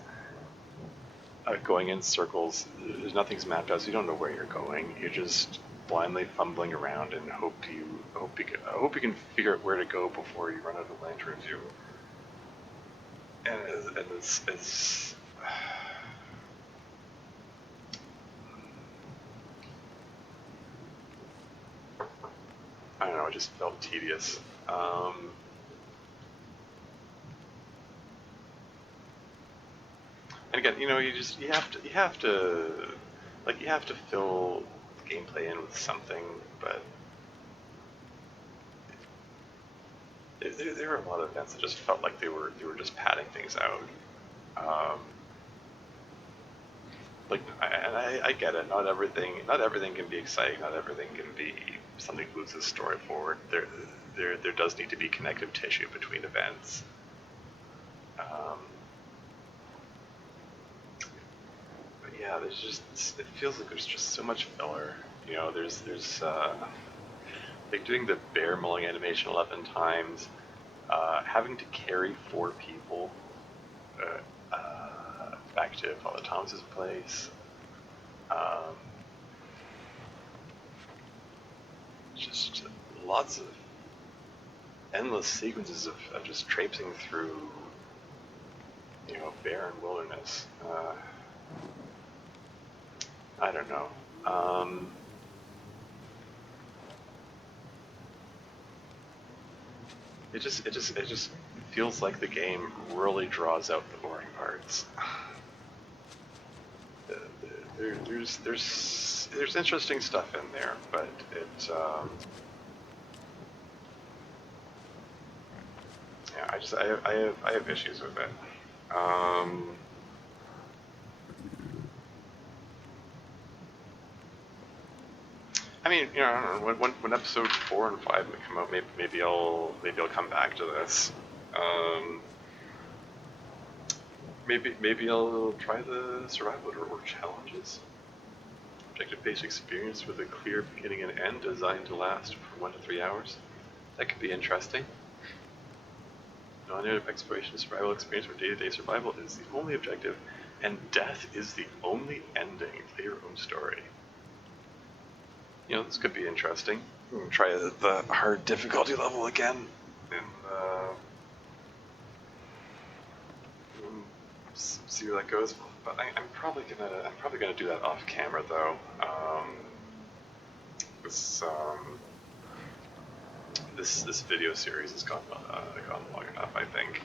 going in circles. Nothing's mapped out, so you don't know where you're going. You're just blindly fumbling around and hope you can figure out where to go before you run out of lantern view. And it's I don't know. It just felt tedious. And again, you know, you have to fill the gameplay in with something, but there were a lot of events that just felt like they were just padding things out. Um, I get it. Not everything can be exciting. Not everything can be something that moves the story forward. There does need to be connective tissue between events. But yeah, it feels like there's just so much filler. You know, there's like doing the bear mulling animation 11 times, having to carry 4 people back to Father Thomas's place. Just lots of endless sequences of just traipsing through, you know, barren wilderness. I don't know. It just feels like the game really draws out the boring parts. There's interesting stuff in there, but yeah, I have issues with it. I mean, you know, I don't know, when episode 4 and 5 come out, maybe I'll come back to this. Maybe I'll try the survival or challenges. Objective-based experience with a clear beginning and end, designed to last for 1 to 3 hours. That could be interesting. Non-narrative exploration survival experience where day-to-day survival is the only objective, and death is the only ending. Play your own story. You know, this could be interesting. I'm gonna try the hard difficulty level again, and see where that goes. But I'm probably gonna do that off camera though. This video series has gone long enough, I think.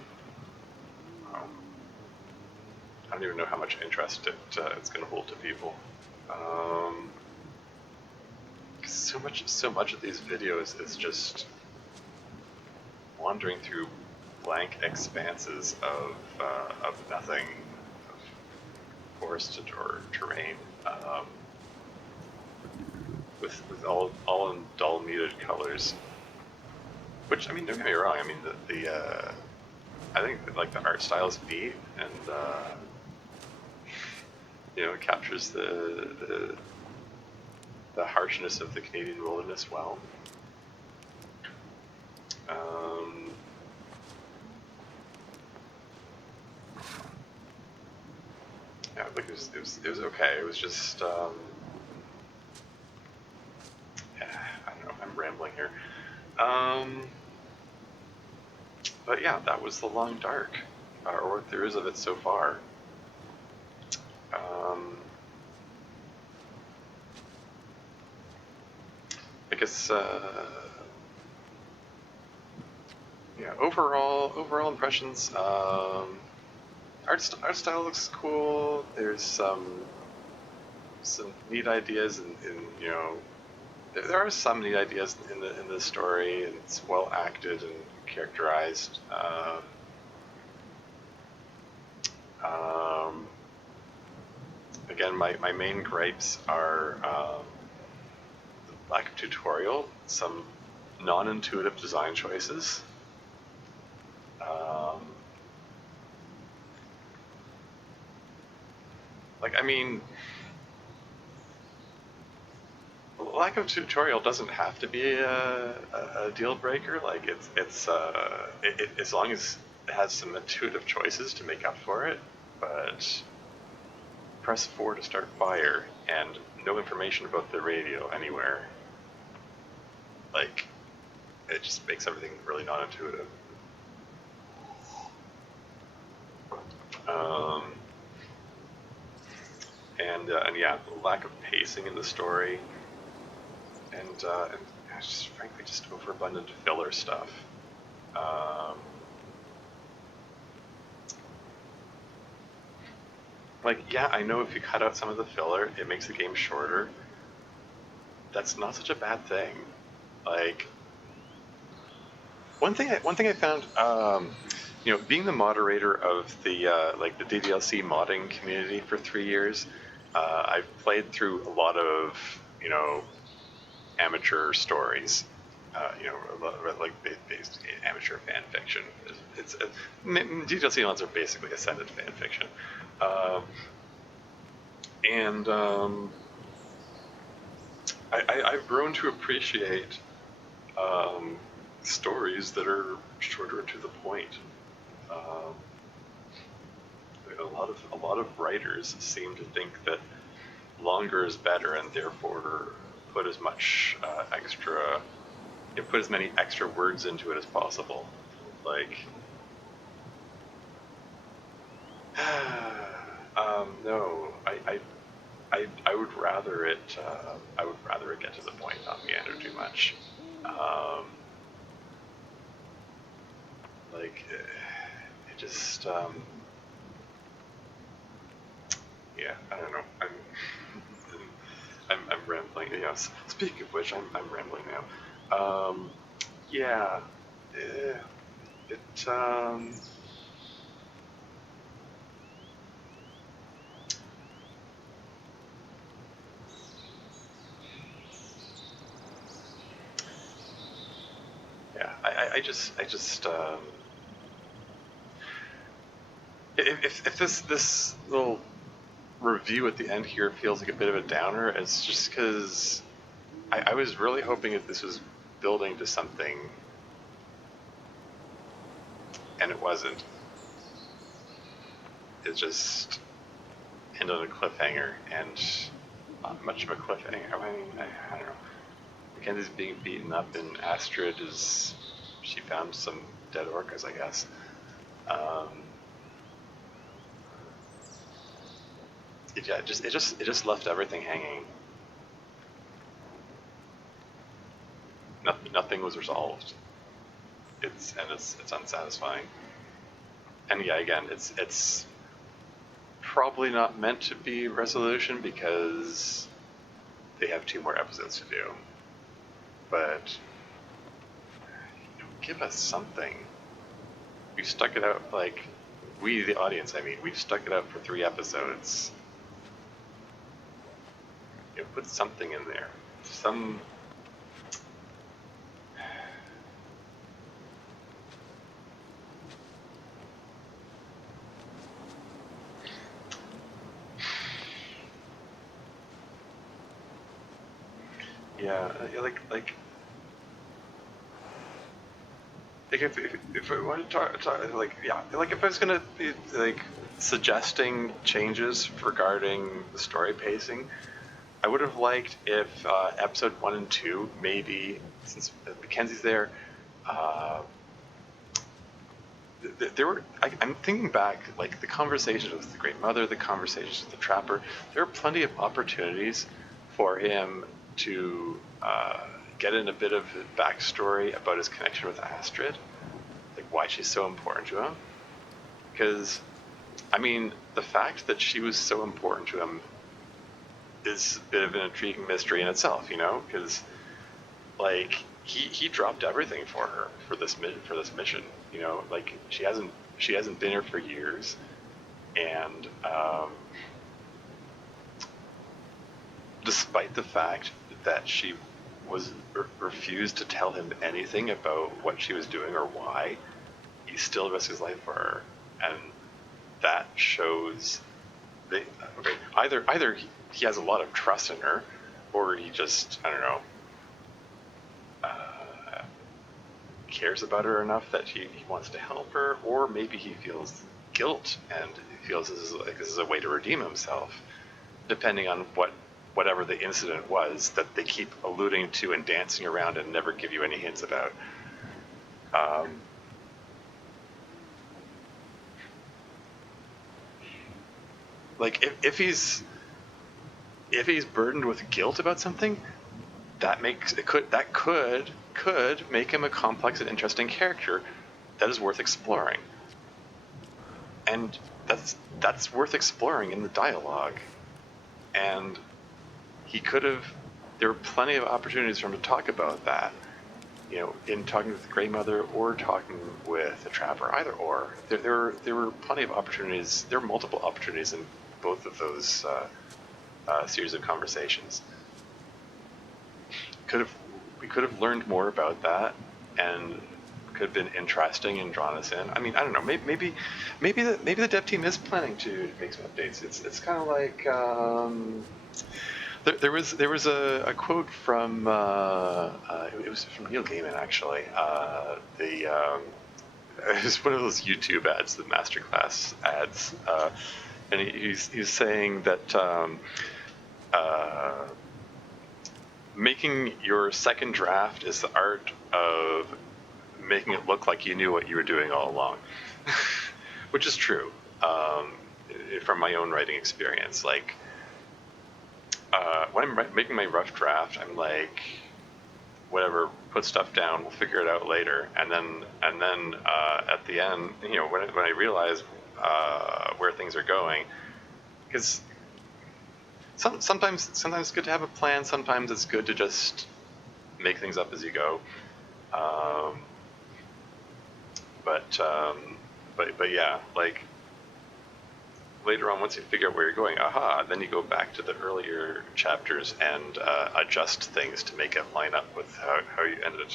I don't even know how much interest it's going to hold to people. So much of these videos is just wandering through blank expanses of nothing, of forest or terrain, with all in dull muted colors. Which, I mean, don't get me wrong. I mean, I think like the art style is neat, and you know, it captures the harshness of the Canadian wilderness well. Yeah, like it was okay. It was just yeah, I don't know. I'm rambling here. But yeah, that was The Long Dark, or what there is of it so far. I guess, yeah. Overall impressions. Art style looks cool. There's some neat ideas, in you know, there are some neat ideas in the story, and it's well acted and characterized. again, my main gripes are the lack of tutorial, some non-intuitive design choices. I mean, lack of tutorial doesn't have to be a deal breaker. Like as long as it has some intuitive choices to make up for it. But press 4 to start fire and no information about the radio anywhere. Like, it just makes everything really non-intuitive. And yeah, lack of pacing in the story, and just frankly just overabundant filler stuff. Yeah, I know if you cut out some of the filler, it makes the game shorter. That's not such a bad thing. Like, one thing I found, being the moderator of the the DDLC modding community for 3 years, I've played through a lot of amateur stories, basically amateur fan fiction. DDLC mods are basically ascended fan fiction, and I've grown to appreciate stories that are shorter and to the point. A lot of writers seem to think that longer is better, and therefore put as much put as many extra words into it as possible. No, I would rather it get to the point, not meander too much. It just yeah, I don't know. I'm rambling. Yes. Speaking of which, I'm rambling now. Yeah. It yeah. I just if this little review at the end here feels like a bit of a downer, it's just because I was really hoping that this was building to something, and it wasn't. It just ended on a cliffhanger, and not much of a cliffhanger. I mean, I don't know. Mackenzie's being beaten up, and Astrid she found some dead orcas, I guess. It just left everything hanging. Nothing was resolved. It's unsatisfying. And yeah, again, it's probably not meant to be resolution because they have 2 more episodes to do. But give us something. We stuck it out, we, the audience, we've stuck it out for 3 episodes. Put something in there. Yeah, if I want to talk if I was gonna be suggesting changes regarding the story pacing, I would have liked if episode 1 and 2, maybe since Mackenzie's there, there were. I'm thinking back, the conversations with the Great Mother, the conversations with the Trapper. There are plenty of opportunities for him to get in a bit of backstory about his connection with Astrid, why she's so important to him. Because, the fact that she was so important to him is a bit of an intriguing mystery in itself, because he dropped everything for her for this mission. She hasn't been here for years, and despite the fact that she was refused to tell him anything about what she was doing or why, he still risked his life for her, and that shows that either he has a lot of trust in her, or he just, I don't know, cares about her enough that he wants to help her, or maybe he feels guilt and he feels this is a way to redeem himself, depending on whatever the incident was that they keep alluding to and dancing around and never give you any hints about. Like if he's burdened with guilt about something, that could make him a complex and interesting character that is worth exploring. And that's worth exploring in the dialogue. And he could have, there were plenty of opportunities for him to talk about that, you know, in talking with the Grey Mother or talking with the Trapper, either or. There were plenty of opportunities, there were multiple opportunities in both of those series of conversations. We could have learned more about that, and could have been interesting and drawn us in. I mean, I don't know. Maybe the dev team is planning to make some updates. It's kind of like there was a quote from it was from Neil Gaiman actually. It was one of those YouTube ads, the masterclass ads, and he's saying that. Making your second draft is the art of making it look like you knew what you were doing all along, which is true from my own writing experience. Like when I'm making my rough draft, I'm like, whatever, put stuff down, we'll figure it out later. And then at the end, you know, when I realize where things are going, because sometimes it's good to have a plan. Sometimes it's good to just make things up as you go. But yeah, like later on, once you figure out where you're going, then you go back to the earlier chapters and adjust things to make it line up with how you ended up,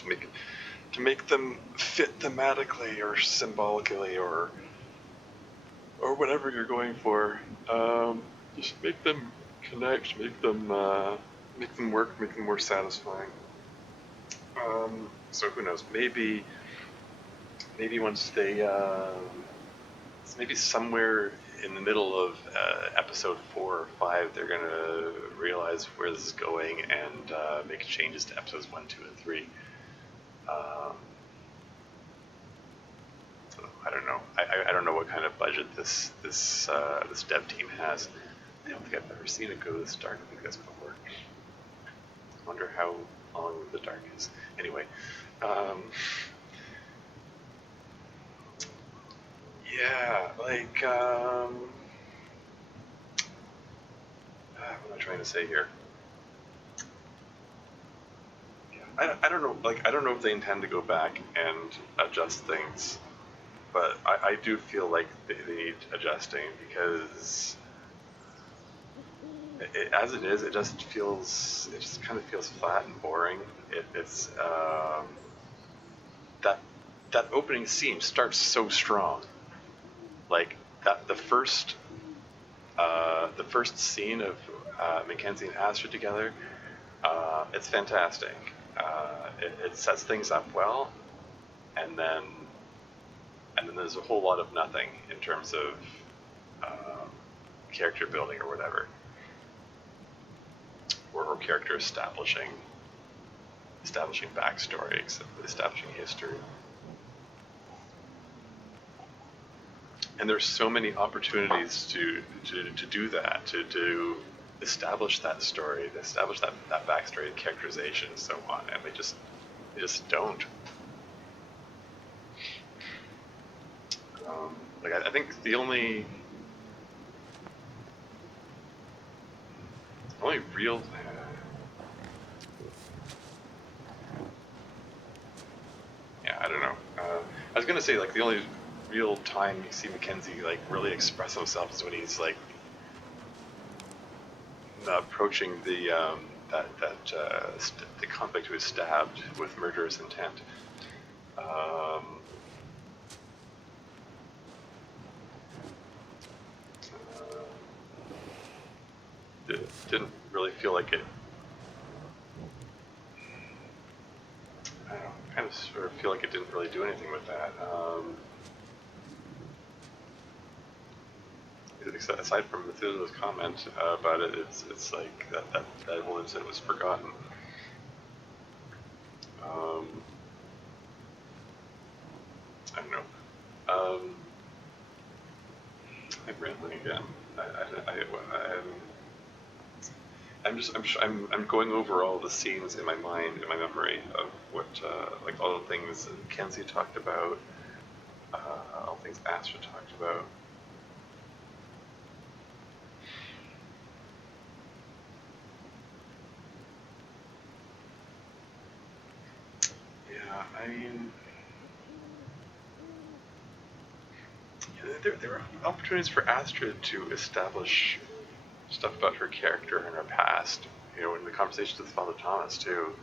to make them fit thematically or symbolically or whatever you're going for. Just make them connect, make them work, make them more satisfying. So who knows? Maybe once they maybe somewhere in the middle of episode 4 or 5, they're gonna realize where this is going and make changes to episodes 1, 2, and 3. I don't know. I don't know what kind of budget this dev team has. I don't think I've ever seen it go this dark like this before. I wonder how long the dark is. Anyway, yeah, like, what am I trying to say here? Yeah, I don't know. Like, I don't know if they intend to go back and adjust things, but I do feel like they need adjusting, because as it is, it just kind of feels flat and boring. It's that opening scene starts so strong, like that the first scene of Mackenzie and Astrid together. It's fantastic. It sets things up well, and then there's a whole lot of nothing in terms of character building or whatever. Or character establishing backstory, establishing history. And there's so many opportunities to do that, to establish that story, to establish that backstory, the characterization, and so on, and they just don't. Like I think the only real I don't know. I was gonna say, like, the only real time you see Mackenzie like really express himself is when he's like approaching the convict who was stabbed with murderous intent. Didn't really feel like it. I don't know, kind of sort of feel like it didn't really do anything with that. Aside from Methuselah's comment about it, it's like that whole incident was forgotten. I don't know. I'm rambling again. I'm going over all the scenes in my mind, in my memory of what, like all the things that Kenzie talked about, all the things Astra talked about. Yeah, I mean, there are opportunities for Astra to establish stuff about her character and her past. You know, in the conversations with Father Thomas too,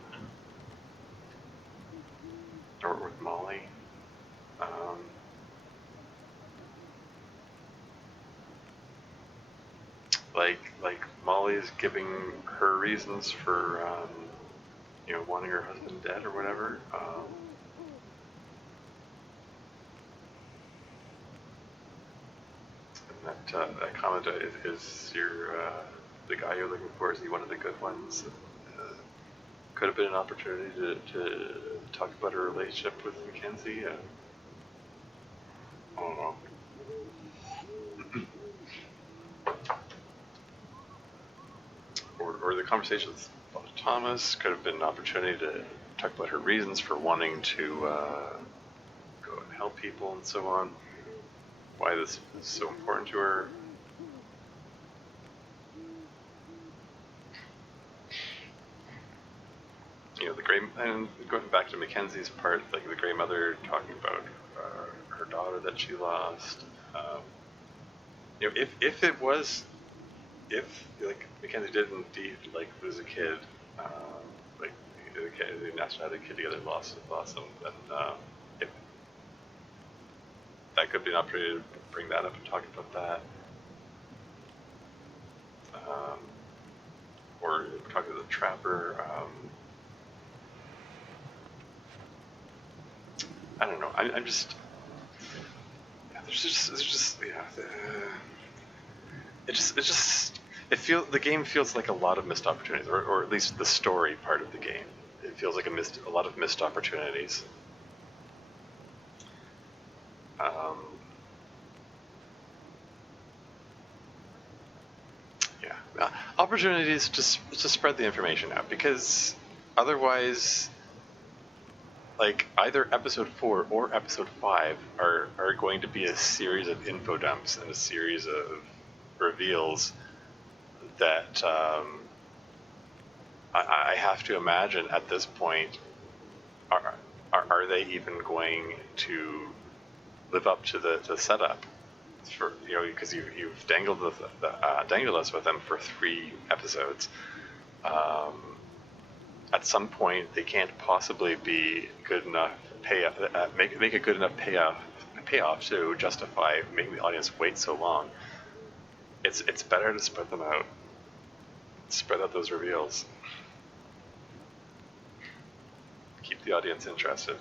or with Molly. Like Molly's giving her reasons for you know, wanting her husband dead or whatever. That comment is your the guy you're looking for, is he one of the good ones? Could have been an opportunity to talk about her relationship with Mackenzie. I don't know. Or the conversation with Thomas could have been an opportunity to talk about her reasons for wanting to go and help people and so on. Why this is so important to her. You know, the Grey, and going back to Mackenzie's part, like the Grey Mother talking about her daughter that she lost. You know, if it was, if like Mackenzie did indeed like lose a kid, like the kid, they actually had a kid together, lost them, then if that could be an opportunity to bring that up and talk about that. Or talk to the trapper. I don't know. I'm just. Yeah, there's just yeah. The game feels like a lot of missed opportunities, or at least the story part of the game. It feels like a lot of missed opportunities. Yeah, opportunities to spread the information out, because otherwise, like either episode 4 or episode 5 are going to be a series of info dumps and a series of reveals that I have to imagine at this point, are they even going to live up to the setup? For, you know, because you've dangled us with them for 3 episodes. At some point, they can't possibly be good enough make a good enough payoff to justify making the audience wait so long. It's better to spread them out. Spread out those reveals. Keep the audience interested.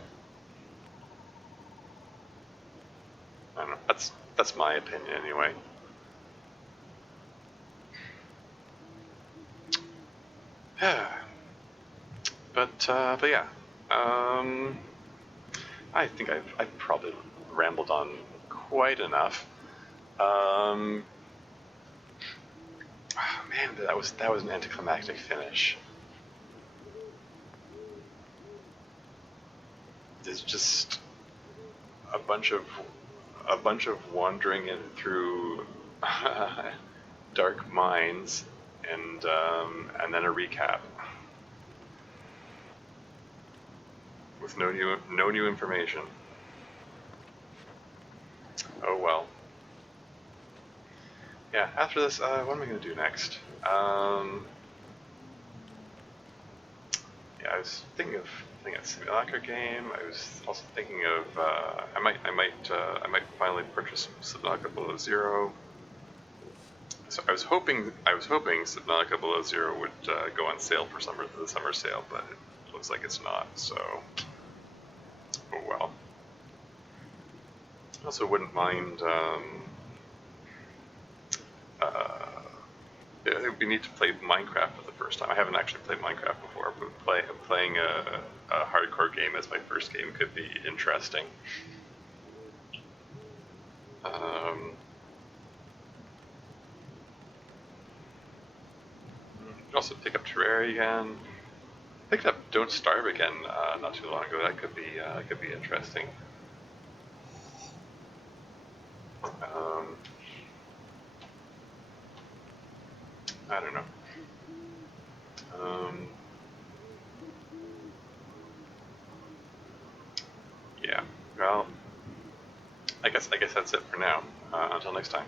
I don't know. That's my opinion anyway. But yeah. I think I've probably rambled on quite enough. Oh man, that was an anticlimactic finish. There's just a bunch of wandering in through dark minds, and then a recap with no new information. Oh well. yeah, after this, what am I going to do next? Yeah, I was thinking of a simulacra game. I was also thinking of I might finally purchase Subnautica Below Zero. So I was hoping Subnautica Below Zero would go on sale for the summer sale, but it looks like it's not. So, oh well. I also wouldn't mind. It would be neat to play Minecraft for the first time. I haven't actually played Minecraft before, but playing a hardcore game as my first game could be interesting. Um, also pick up Terraria again. Picked up Don't Starve again not too long ago. That could be interesting. I don't know. Um, yeah. Well, I guess that's it for now. Until next time.